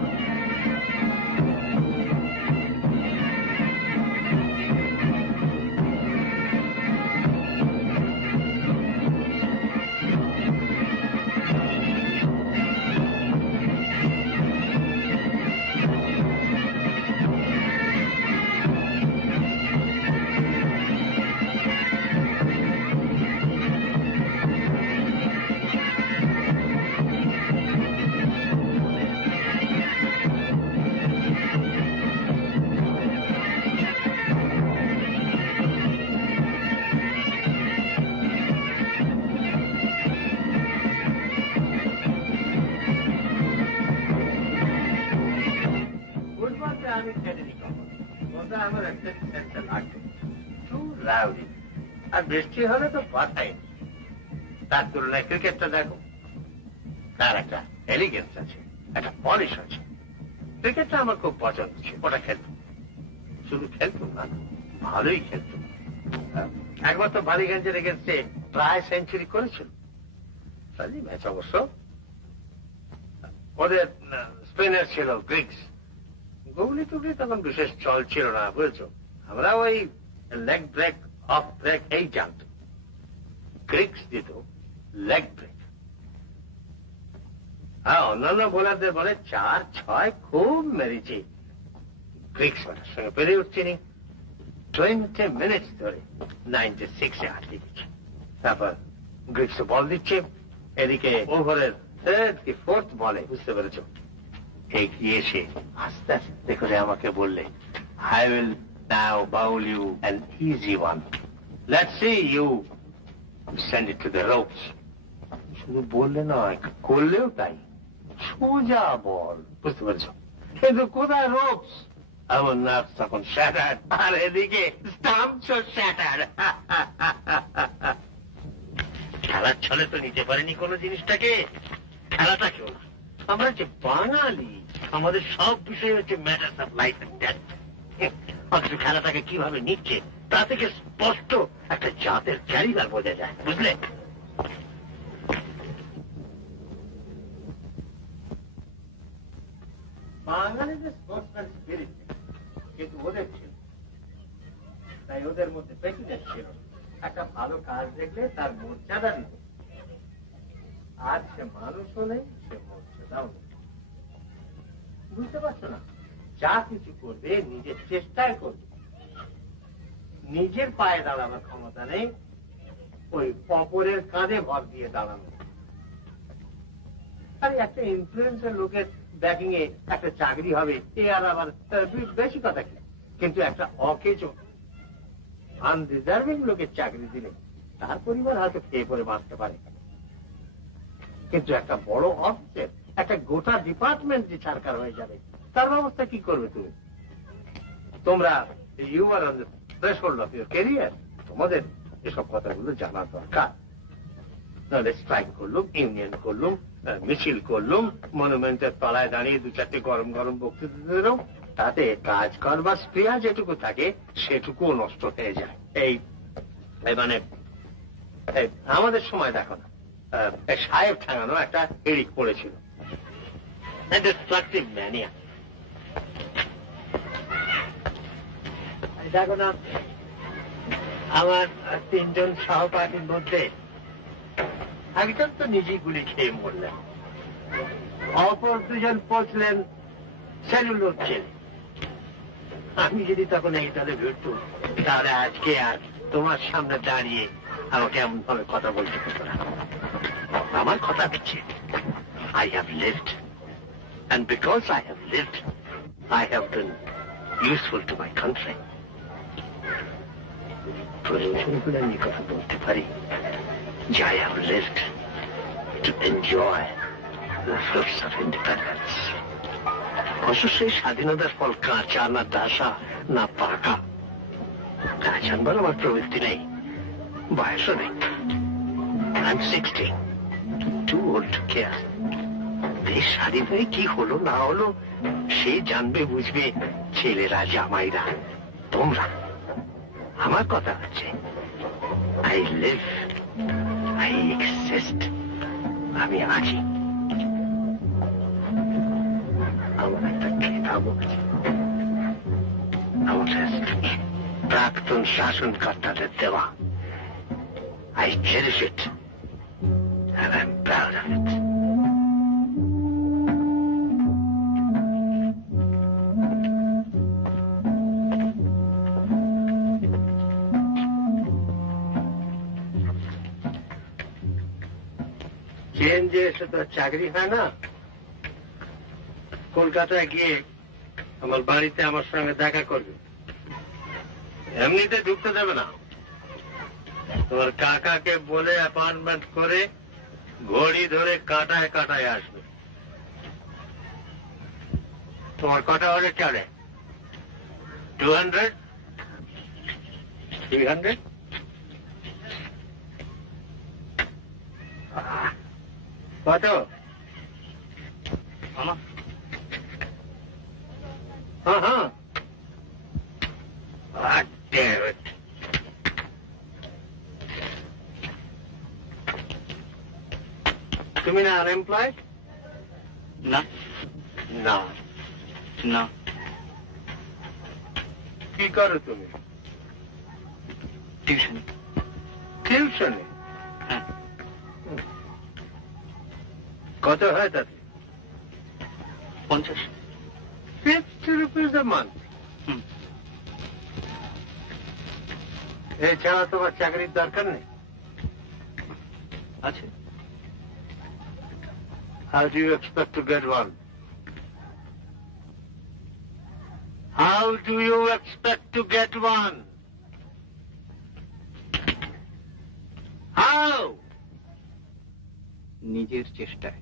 আর বৃষ্টি হলে তো কথাই, তার তুলনায় ক্রিকেটটা দেখো, তার একটা এলিগেন্স আছে, একটা পলিশ আছে। ক্রিকেটটা আমার খুব পছন্দ ছিল, ওটা খেলতো, শুধু খেলতো না, ভালোই খেলতো। একবার তো বালিগঞ্জের এগেন্সে প্রায় সেঞ্চুরি করেছিল। ম্যাচ অবশ্য ওদের স্পিনার ছিল গ্রিক্স। গুগলি টুগলি তখন বিশেষ চল ছিল না, বুঝেছ? আমরা ওই লেগ ব্রেক, অফ ব্রেক এই জানত। গ্রিক্স দিত লেগ ব্রেক। হ্যাঁ, অন্যান্য বোলারদের বলে 4-6 খুব মেরেছি, গ্রিক্স ওটার সঙ্গে পেরে উঠছিনি। 20 মিনিটস ধরে 96-এ আটকে গেছে। তারপর গ্রিক্স বল দিচ্ছে, এদিকে ওভারের 3rd কি 4th বলে, বুঝতে পেরেছ, এগিয়ে এসে আস্তে আস্তে করে আমাকে বললে, I will now bowl you an easy one. Let's see you send it to the ropes. শুধু বললে নয়, করলেও তাই, সোজা বল, বুঝতে পেরেছ? কিন্তু কোথায় রোপস? আমার নার্ভ তখন শ্যাটার্ড, আর এদিকে স্টাম্পসও শ্যাটার্ড। খেলার ছলে তো নিতে পারেনি কোনো জিনিসটাকে, খেলাটা কেউ না। আমরা যে বাঙালি, আমাদের সব বিষয় হচ্ছে matters of life and death. অথচ খেলাটাকে কিভাবে নিচ্ছে তা থেকে স্পষ্ট একটা জাতের ক্যারিয়ার বোঝা যায়, বুঝলে? বাঙালিদের স্পোর্টসম্যান স্পিরিট কিন্তু ওদের ছিল, তাই ওদের মধ্যে প্রেসিডেন্ট ছিল, একটা ভালো কাজ দেখলে তার মর্যাদা দিত। আর সে মানুষও নেই, সে মর্যাদাও নেই, বুঝতে পারছো না? যা কিছু করবে নিজের চেষ্টায় করবে, নিজের পায়ে দাঁড়ানোর ক্ষমতা নেই, ওই অপরের কাঁধে ভর দিয়ে দাঁড়ানো। আর একটা ইনফ্লুয়েন্সের লোকের ব্যাকিং এ একটা চাকরি হবে, এ আর আবার বেশি কথা কি? কিন্তু একটা অকেজো আনডিজার্ভিং লোকের চাকরি দিলে তার পরিবার হয়তো খেয়ে পরে বাঁচতে পারে, কিন্তু একটা বড় অফিসের একটা গোটা ডিপার্টমেন্ট যে সরকার হয়ে যাবে, তার ব্যবস্থা কি করবে তুমি? তোমরা you are on the threshold of your career, তোমাদের এসব কথাগুলো জানা দরকার। নাহলে স্ট্রাইক করলুম, ইউনিয়ন করলুম, মিছিল করলুম, মনুমেন্টের তলায় দাঁড়িয়ে 2-4টে গরম গরম বক্তৃতা দিলাম, তাতে কাজ করবার স্প্রিয়া যেটুকু থাকে সেটুকুও নষ্ট হয়ে যায়। এই মানে আমাদের সময় দেখো না, সাহেব ঠাঙানো একটা এরিক পড়েছিল। Destructive mania. দেখো না, আমার 3 জন সহপাঠীর মধ্যে একজন তো নিজেই গুলি খেয়ে মরলেন, অপর 2 জন পৌঁছলেন সেলুলোর জেলে। আমি যদি তখন এই দলে ভিড়তুম, তাহলে আজকে আর তোমার সামনে দাঁড়িয়ে আমাকে এমন ভাবে কথা বলতে হতো না। আমার কথা হচ্ছে, I have lived, and because I have lived, I have been useful to my country. প্রয়োজনগুলো নিয়ে কথা বলতে পারি যে I have lived to enjoy the fruits of independence. অবশ্য সেই স্বাধীনতার ফল কাঁচা না দাসা না পাকা তা জানবার আমার প্রবৃত্তি নেই, বয়সও নেই। I'm 60, too old to care. দেশ স্বাধীন হয়ে কি হলো না হলো সে জানবে বুঝবে ছেলেরা, জামাইরা, তোমরা। আমার কথা হচ্ছে, I live, I exist, আমি আছি। আমার একটা খেতাব আছে, আমাদের প্রাক্তন শাসনকর্তাদের দেওয়া। I cherish it, and I'm proud of it. চেঞ্জে এসে তো চাকরি হয় না। কলকাতায় গিয়ে আমার বাড়িতে আমার সঙ্গে দেখা করবে, এমনিতে ঢুকতে দেবে না। তোমার কাকাকে বলে অ্যাপয়েন্টমেন্ট করে ঘড়ি ধরে কাটায় কাটায় আসবে। তোমার কটা অর্ডার চলে? 200, 300? কত? হ্যাঁ, damn it. তুমি না আনএমপ্লয়েড? না না। না, কি করো তুমি? টিউশন। টিউশনে? হ্যাঁ। কত হয় তাতে? 50। 50 rupees a month? এছাড়া তোমার চাকরির দরকার নেই? আছে। How do you expect to get one? How do you expect to get one? How? নিজের চেষ্টায়।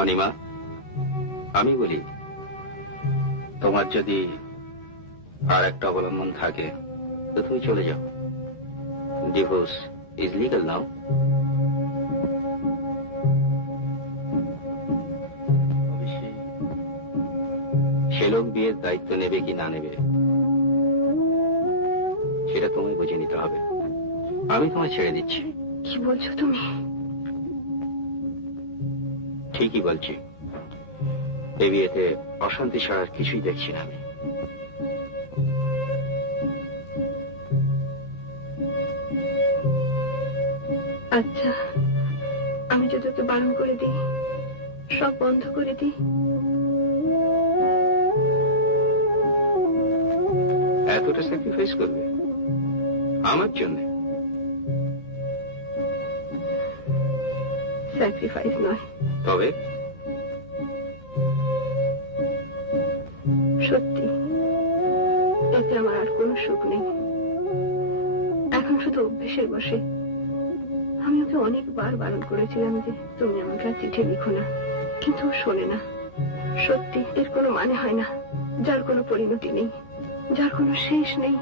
অনিমা, আমি বলি, তোমার যদি আর একটা অবলম্বন থাকে তো তুমি চলে যাও। ডিভোর্স ইজ লিগাল নাও। অবশ্যই সে লোক বিয়ের দায়িত্ব নেবে কি না নেবে সেটা তুমি বুঝে নিতে হবে। আমি তোমায় ছেড়ে দিচ্ছি। কি বলছো তুমি? ঠিকই বলছি। এই বিয়েতে অশান্তি ছাড়া কিছুই দেখছি না আমি। আচ্ছা, আমি যদি ওকে বারণ করে দিই, সব বন্ধ করে দিই, এতটা স্যাক্রিফাইস করবে আমার জন্য? স্যাক্রিফাইস নয়, তবে সত্যি এতে আমার আর কোনো সুখ নেই। এখন শুধু অভ্যেসের বসে আমি ওকে অনেকবার বারণ করেছিলাম যে তুমি আমাকে আর চিঠি লিখো না, কিন্তু ও শোনে না। সত্যি এর কোনো মানে হয় না, যার কোনো পরিণতি নেই, যার কোনো শেষ নেই।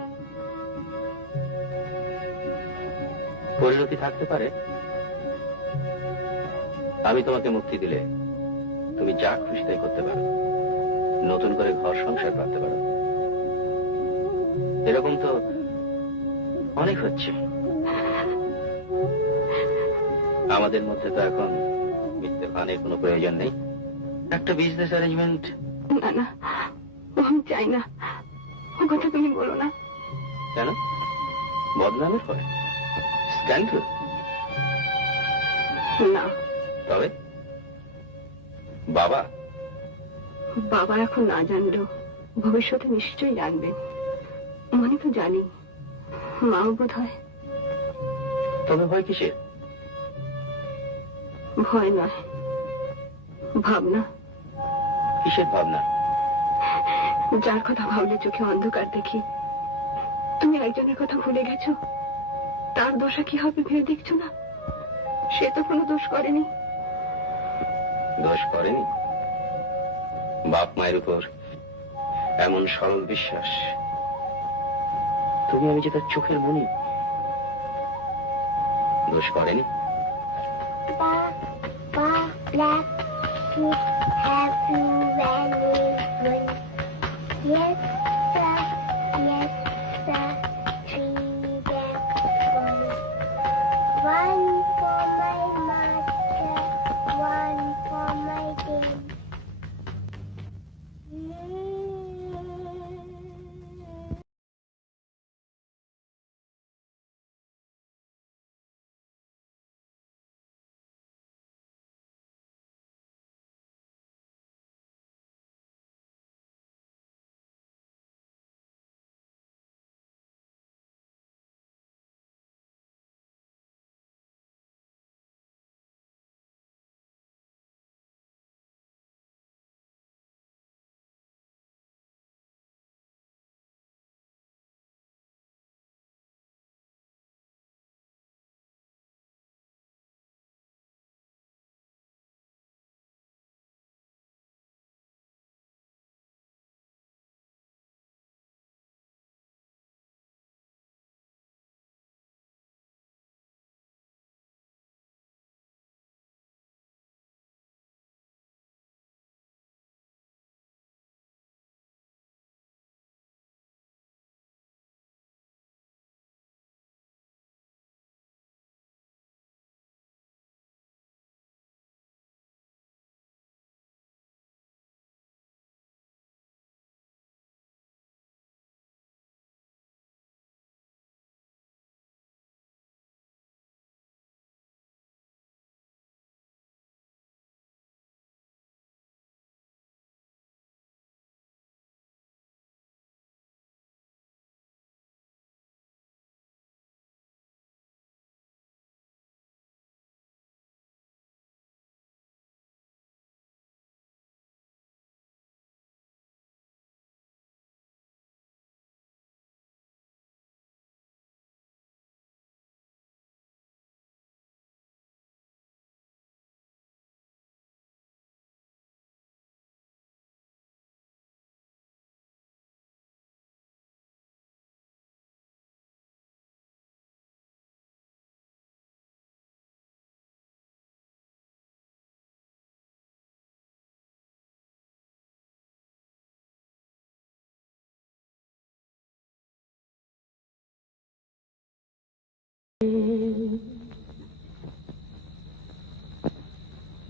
পরিণতি থাকতে পারে। আমি তোমাকে মুক্তি দিলে তুমি যা খুশি তাই করতে পারো, নতুন করে ঘর সংসার করতে পারো। এরকম তো অনেক হচ্ছে। আমাদের মধ্যে তো এখন মিথ্যে ভানের কোনো প্রয়োজন নেই। একটা বিজনেস অ্যারেঞ্জমেন্ট। না না, আমি চাই না, ও কথা তুমি বলো না। কেন? বদনামের হয়? স্ক্যান্ডাল? না। তবে বাবা? বাবা এখন না জানলেও ভবিষ্যতে নিশ্চয়ই জানবেন। মানে তো জানি, মাও বোধ হয়। তবে ভয় কিসের? ভয় নয়, ভাবনা। কিসের ভাবনা? যার কথা ভাবলে চোখে অন্ধকার দেখি। তুমি একজনের কথা ভুলে গেছো, তার দোষা কি হবে ভেবে দেখছো না? সে তো কোনো দোষ করেনি। দোষ করেনি? বাপ মায়ের উপর এমন সরল বিশ্বাস। তুমি আমি যে তার চোখের মনি। দোষ করেনি? Black sheep have you anyone? Yes, sir. Yes, sir. 3 black ones. 1 for my master, 1 for my king.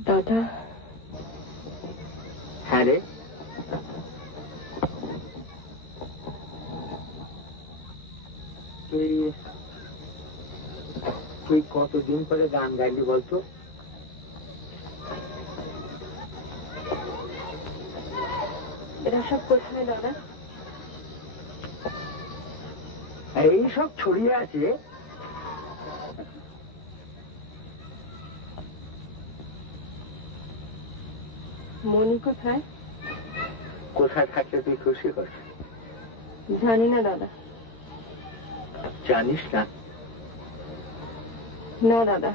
দাদা। হ্যাঁ রে, তুই কত কতদিন পরে গান গাইলি বলতো? এরা সব কোথায় দাদা? এই সব ছড়িয়ে আছে। মনি কোথায়? কোথায় থাকলে তুই খুশি কর? জানি না দাদা। জানিস না? না দাদা,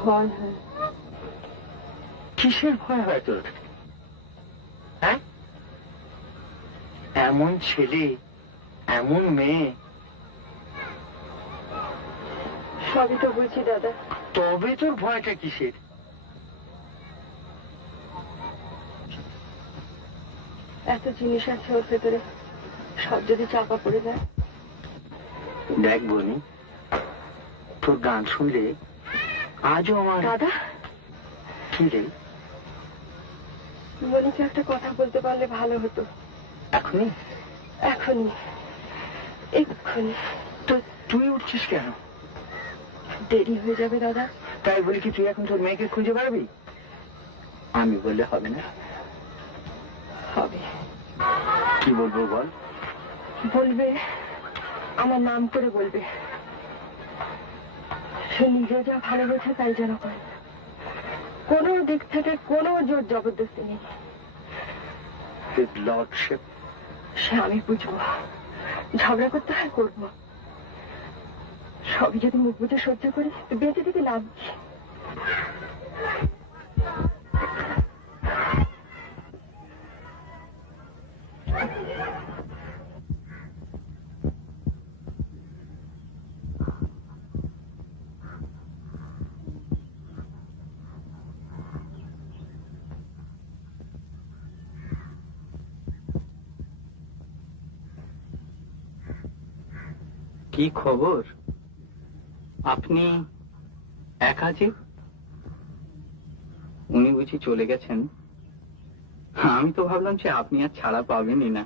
ভয় হয়। কিসের ভয় হয় তোর? হ্যাঁ, এমন ছেলে, এমন মেয়ে। সবই তো বুঝি দাদা। তবে তোর ভয়টা কিসের? এত জিনিস আছে ওর ভেতরে, সব যদি চাপা পড়ে যায়। দেখ বনি, তোর গান শুনলে আজও আমার। দাদা, কি রে? মনিকে একটা কথা বলতে পারলে ভালো হতো। এখনই? এখনই, এক্ষুনি। তো তুই উঠছিস কেন? দেরি হয়ে যাবে দাদা। তাই বলি কি তুই এখন তোর মেয়েকে খুঁজে পারবি? আমি বললে হবে না? হবে। কি বলবো বল? বলবে, আমার নাম করে বলবে। সে নিজে যা ভালো বোঝে তাই যেন করে, কোনো দিক থেকে কোনো জোর জবরদস্তি নেই। লর্ডশিপ সে আমি বুঝবো, ঝগড়া করতে হয় করবো। সবই যদি মুখ বুঝে সহ্য করি তো বেঁচে থেকে লাভ কি? কি খবর? আপনি একা যে? উনি বুঝি চলে গেছেন? আমি তো ভাবলাম যে আপনি আর ছাড়া পাবেনই না।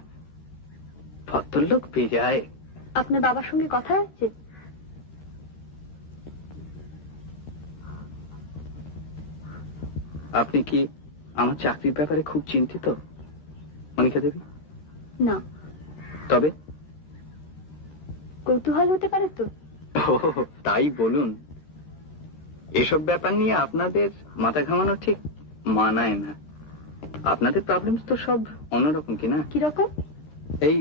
ভদ্রলোক বেজায়। আপনার বাবার সঙ্গে কথা হচ্ছে? আপনি কি আমার চাকরির ব্যাপারে খুব চিন্তিত মনিকা দেবী? না। তবে কৌতূহল হতে পারে তো। ও, তাই বলুন। এসব ব্যাপার নিয়ে আপনাদের মাথা ঘামানো ঠিক মানায় না। আপনাদের প্রবলেমস তো সব অন্যরকম, কিনা? কিরকম? এই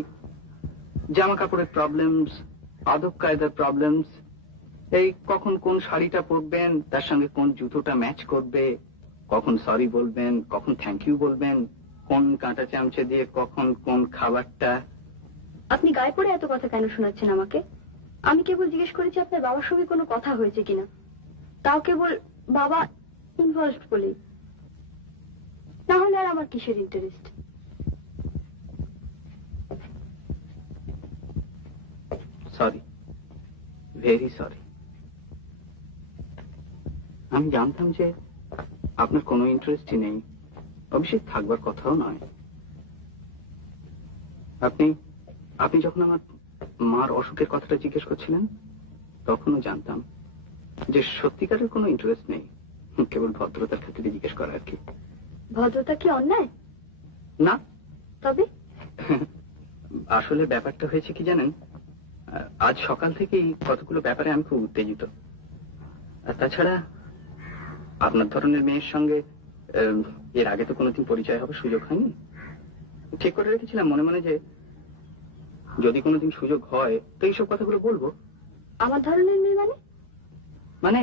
জামা কাপড়ের প্রবলেমস, আদব কায়দার প্রবলেমস, এই কখন কোন শাড়িটা পরবেন, তার সঙ্গে কোন জুতোটা ম্যাচ করবে, কখন সরি বলবেন, কখন থ্যাংক ইউ বলবেন, কোন কাঁটা চামচে দিয়ে কখন কোন খাবারটা। আপনি গায়ে পড়ে এত কথা কেন শোনাচ্ছেন আমাকে? আমি কেবল জিজ্ঞেস করেছি আপনার বাবার সঙ্গে কোনো কথা হয়েছে কিনা, তাও কেবল বাবা ইনভলভড বলেই। না হলে আর আমার কিসের ইন্টারেস্ট? Sorry, very sorry. আমি জানতাম যে আপনার কোনো ইন্টারেস্টই নেই, অবশ্যই থাকবার কথাও নয়। আপনি যখন আমার মার অসুখের কথাটা জিজ্ঞেস করছিলেন তখনও জানতাম যে সত্যিকারের কোনো ইন্টারেস্ট নেই, কেবল ভদ্রতার ক্ষেত্রে জিজ্ঞেস করা আর কি। ভদ্রতা কি অন্যায়? না। তবে আসলে ব্যাপারটা হয়েছে কি জানেন, আজ সকাল থেকেই কতগুলো ব্যাপারে আমি খুব উত্তেজিত। আর তাছাড়া আপনার ধরনের মেয়ের সঙ্গে এর আগে তো কোনোদিন পরিচয় হবার সুযোগ হয়নি। ঠিক করে রেখেছিলাম মনে মনে যে যদি কোনোদিন সুযোগ হয় তো এইসব কথাগুলো বলবো। আমার ধরনের মেয়ে মানে? মানে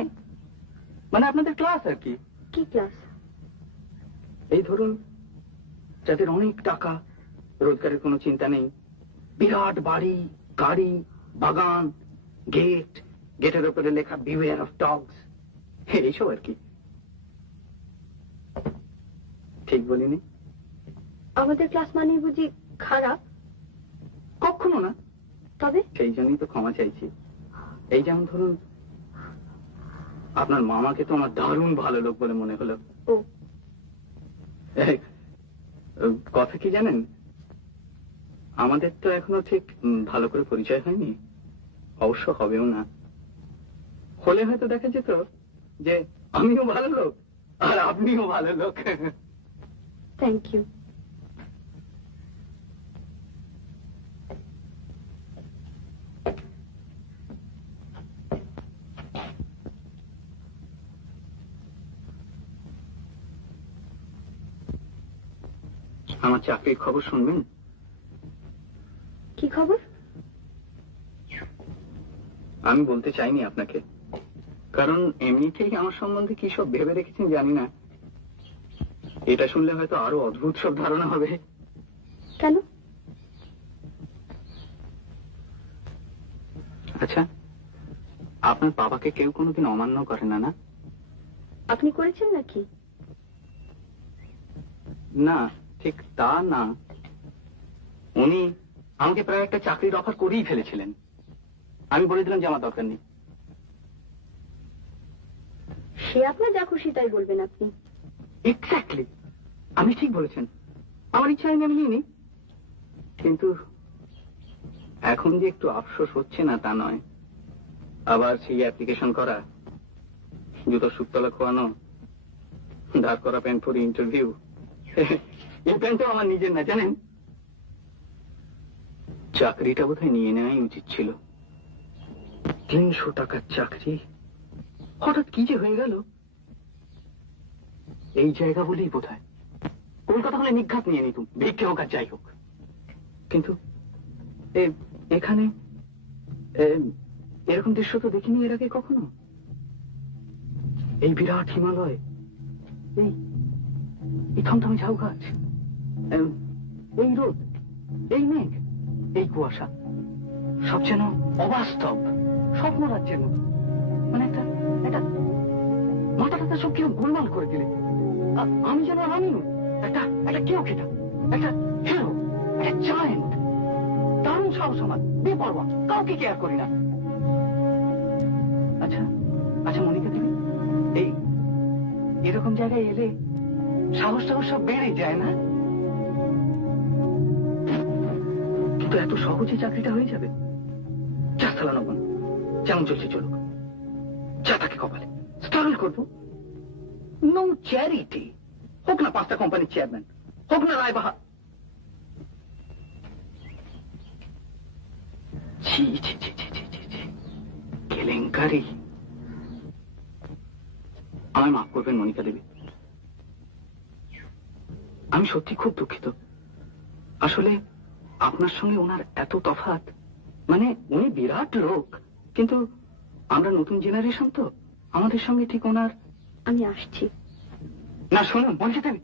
মানে আপনাদের ক্লাস আর কি। কি ক্লাস? এই ধরুন, যাদের অনেক টাকা, রোজগারের কোনো চিন্তা নেই, বিরাট বাড়ি, গাড়ি, বাগান, গেটের উপরে লেখা বিওয়্যার অফ ডগস, এইসব আর কি। ঠিক বলিনি? আমাদের ক্লাস মানে বুঝি খারাপ? কখনো না। তবে সেই জন্যই তো ক্ষমা চাইছি। এই যেমন ধরুন, আপনার মামাকে তো আমার দারুণ ভালো লোক বলে মনে হলো। ও কথা কি জানেন, আমাদের তো এখনো ঠিক ভালো করে পরিচয় হয়নি। অবশ্য হবেও না। হলে হয়তো দেখা যেত যে আমিও ভালো লোক আর আপনিও ভালো লোক। Thank you. আমার চাকরির খবর শুনবেন? কি খবর? আমি বলতে চাইনি আপনাকে, কারণ এমনিতেই আমার সম্বন্ধে কি সব ভেবে রেখেছেন জানি না। এটা শুনলে হয়তো আরো অদ্ভুত সব ধারণা হবে। কেন? আচ্ছা, আপনার বাবাকে কেউ কোনোদিন অমান্য করে না? না, আপনি করেছেন নাকি? না, ঠিক তা না। উনি আমাকে প্রায় একটা চাকরির অফার করেই ফেলেছিলেন। আমি বলে দিলাম যে আমার দরকার নেই। সে আপনার যা খুশি তাই বলবেন আপনি। এক্স্যাক্টলি, আমি ঠিক বলেছেন। আমার ইচ্ছা হয়নি আমি নিইনি, কিন্তু এখন যে একটু আফসোস হচ্ছে না তা নয়। আবার সেই অ্যাপ্লিকেশন করা, জুতো সুতলা খোয়ানো, ধার করা প্যান্ট পরে ইন্টারভিউ। এই প্যান্টটাও আমার নিজের না জানেন। চাকরিটা বোধহয় নিয়ে নেওয়াই উচিত ছিল। 300 টাকার চাকরি হঠাৎ কি যে হয়ে গেল। এই জায়গা বলেই বোধ হয়। কলকাতা হলে নিঘাত নিয়ে নিতুম, ভিক্ষে হোক আর যাই হোক। কিন্তু এখানে এরকম দৃশ্য তো দেখিনি এর আগে কখনো। এই বিরাট হিমালয়, এই থমথমে ঝাউ গাছ, এই রোদ, এই মেঘ, এই কুয়াশা, সব যেন অবাস্তব, স্বপ্ন রাজ্যের মতো। মানে একটা মাথাটা সব কেউ গোলমাল করে দিলে। আমি যেন আমিও একটা কেউ খেটা, একটা হিরো, একটা জায়েন্ট, দারুণ সাহস আমার, বেপরোয়া, কাউকে কেয়ার করি না। আচ্ছা আচ্ছা মনিকা দেবী, এরকম জায়গায় এলে সাহস সব বেড়ে যায় না? কিন্তু এত সহজে চাকরিটা হয়ে যাবে? যা চালানো বোন, যেমন চলছে চলুক, যা থাকে কপালে, স্ট্রাগল করবো। নো চ্যারিটি, হোক না 5টা কোম্পানির চেয়ারম্যান, হোক না রায়বাহার। ছি ছি ছি ছি ছি ছি ছি, কেলেঙ্কারি। আমায় মাফ করবেন মনিকা দেবী, আমি সত্যি খুব দুঃখিত। আসলে আপনার সঙ্গে ওনার এত তফাৎ। মানে উনি বিরাট লোক, কিন্তু আমরা নতুন জেনারেশন তো, আমাদের সঙ্গে ঠিক ওনার। আমি আসছি। না শুনুন মনিকা দেবী,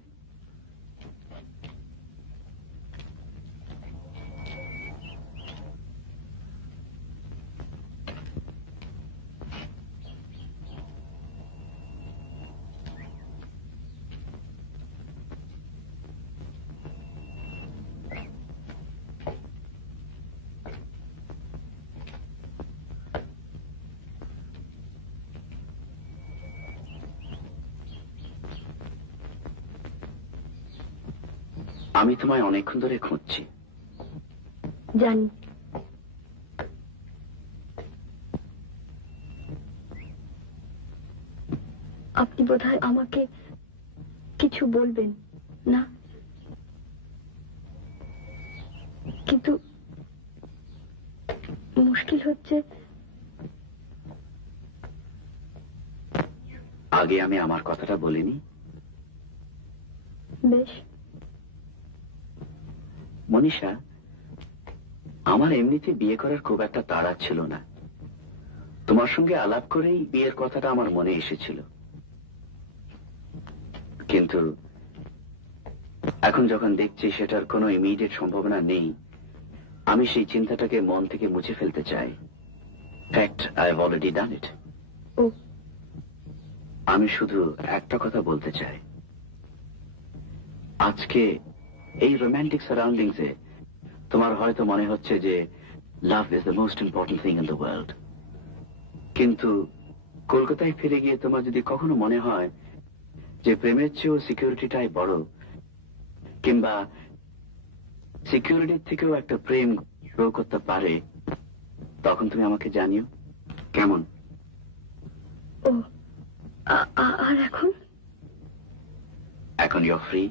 আমি তোমায় অনেকক্ষণ ধরে খুঁজছি। জানি। আপনি বোধহয় আমাকে কিছু বলবেন না, কিন্তু মুশকিল হচ্ছে। আগে আমি আমার কথাটা বলিনি? বেশ। মনীষা, আমার এমনিতে বিয়ে করার খুব একটা তাড়া ছিল না। তোমার সঙ্গে আলাপ করেই বিয়ের কথাটা আমার মনে এসেছিল। কিন্তু এখন যখন দেখছি সেটার কোনো ইমিডিয়েট সম্ভাবনা নেই, আমি সেই চিন্তাটাকে মন থেকে মুছে ফেলতে চাই। Fact, I have already done it. আমি শুধু একটা কথা বলতে চাই। আজকে এই রোম্যান্টিক সারাউন্ডিংসে তোমার হয়তো মনে হচ্ছে যে love is the most important thing in the world. কিন্তু কলকাতায় ফিরে গিয়ে তোমার যদি কখনো মনে হয় যে প্রেমের চেয়েও সিকিউরিটিটাই বড়, কিংবা সিকিউরিটির থেকেও একটা প্রেম গ্রো করতে পারে, তখন তুমি আমাকে জানিও কেমন। ও আর এখন? এখন ইউ ফ্রি।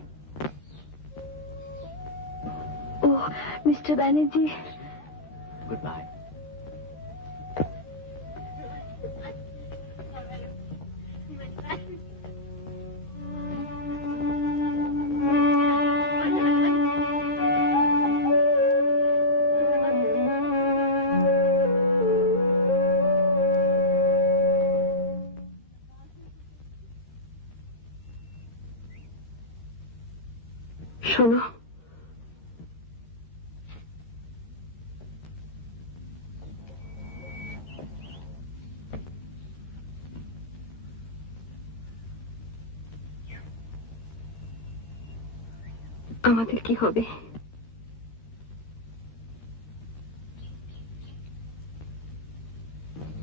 ও মিস্টার ব্যানার্জি, গুড বাই। শোনো, আমাদের কি হবে?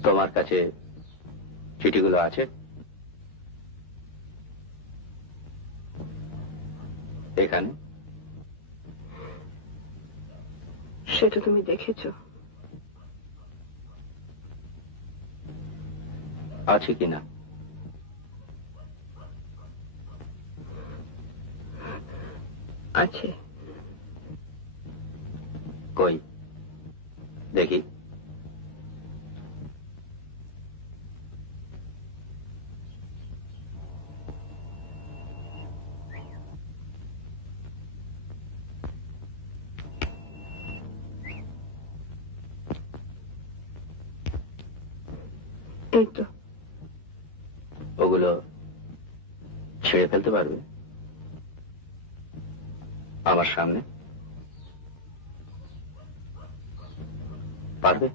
তোমার কাছে চিঠিগুলো আছে? এখানে সেটা তুমি দেখেছো? আছে কিনা? আছে। কই দেখি। এই তো। ওগুলো ছেড়ে ফেলতে পারবে আমার সামনে? পারবে?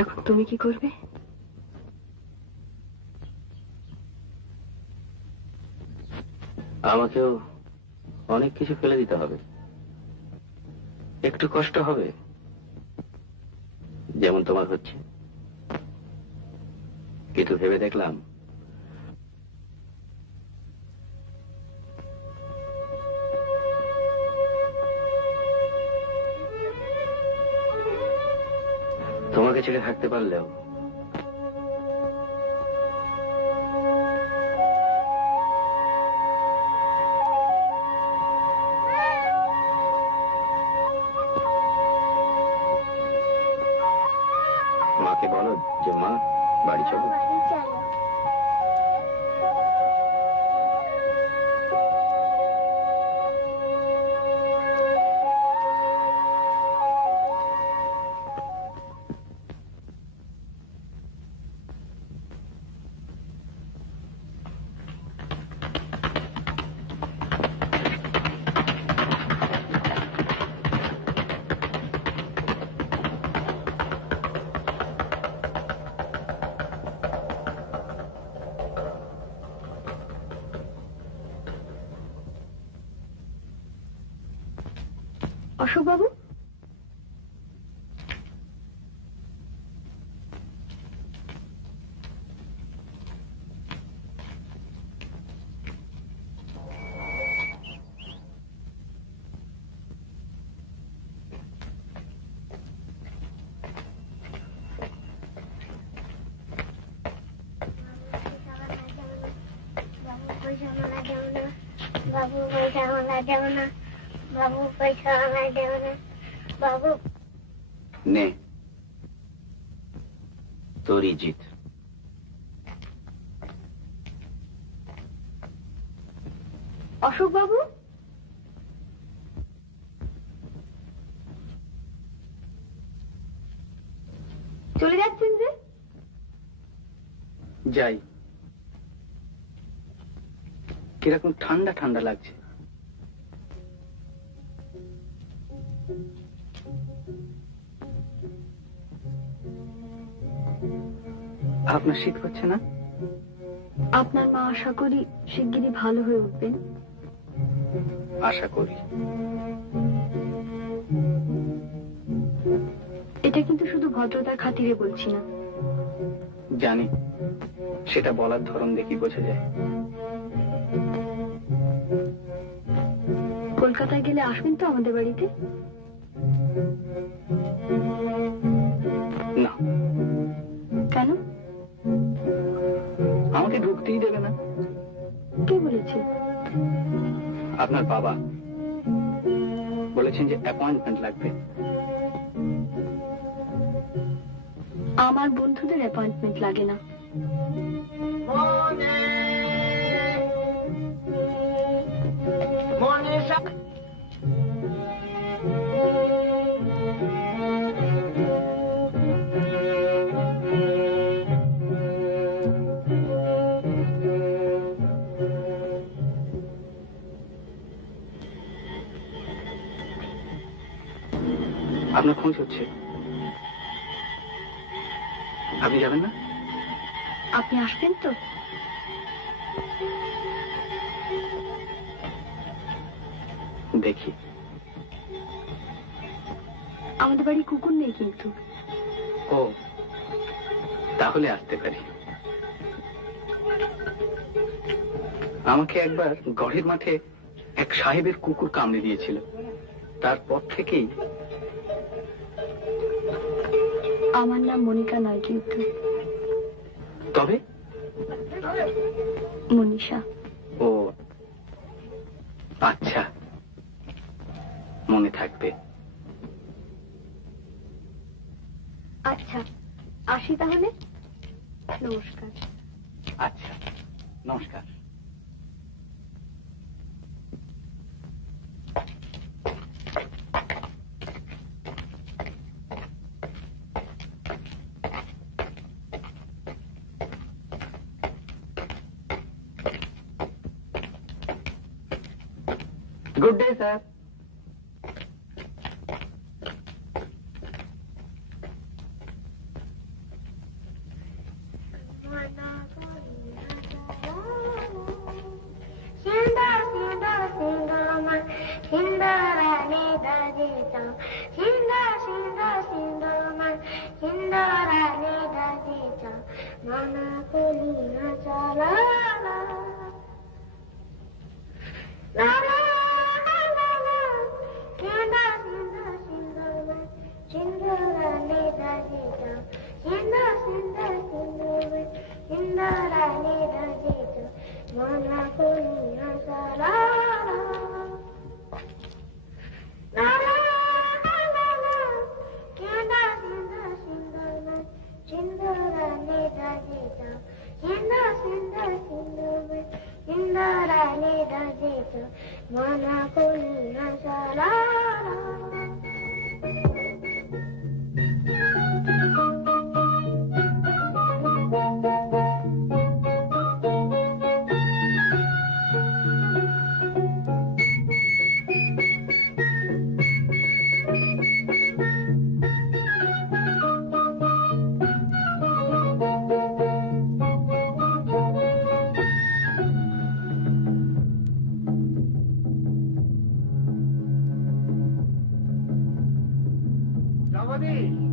এখন তুমি কি করবে? আমাকেও অনেক কিছু ফেলে দিতে হবে, একটু কষ্ট হবে, যেমন তোমার হচ্ছে। কিন্তু ভেবে দেখলাম তোমাকে ছেড়ে থাকতে পারলেও মাকে বলো যে মা বাড়ি চলো। বাড়ি চলো। অশোক বাবু, বাবু পয়সা আমরা দেব না, বাবু পয়সা আমরা দেব না, বাবু। নে তোরই জিত। অশোক বাবু, চলে যাচ্ছেন যে? যাই। কিরকম ঠান্ডা ঠান্ডা লাগছে। আপনার শীত করছে না? আপনার মা আশা করি শিগগিরই ভালো হয়ে উঠবেন। আশা করি। এটা কিন্তু শুধু ভদ্রতার খাতিরে বলছি না। জানি, সেটা বলার ধরন দেখি বোঝা যায়। কলকাতায় গেলে আসবেন তো আমাদের বাড়িতে? না। কেন? আমাকে ঢুকতেই দেবে না। কে বলেছে? আপনার বাবা বলেছেন যে অ্যাপয়েন্টমেন্ট লাগবে। আমার বন্ধুদের অ্যাপয়েন্টমেন্ট লাগে না। আপনার খোঁজ হচ্ছে, আপনি যাবেন না? আপনি আসবেন তো? দেখি। আমাদের বাড়ি কুকুর নেই কিন্তু। ও, তাহলে আসতে পারি। আমাকে একবার গড়ের মাঠে এক সাহেবের কুকুর কামড়ে দিয়েছিল, তারপর থেকেই। আমার নাম মনিকা নয় কিন্তু। তবে? মনীষা। ও আচ্ছা, মনে থাকবে। আচ্ছা, আসি তাহলে। নমস্কার। আচ্ছা, নমস্কার। Good day, sir. জগদীশ,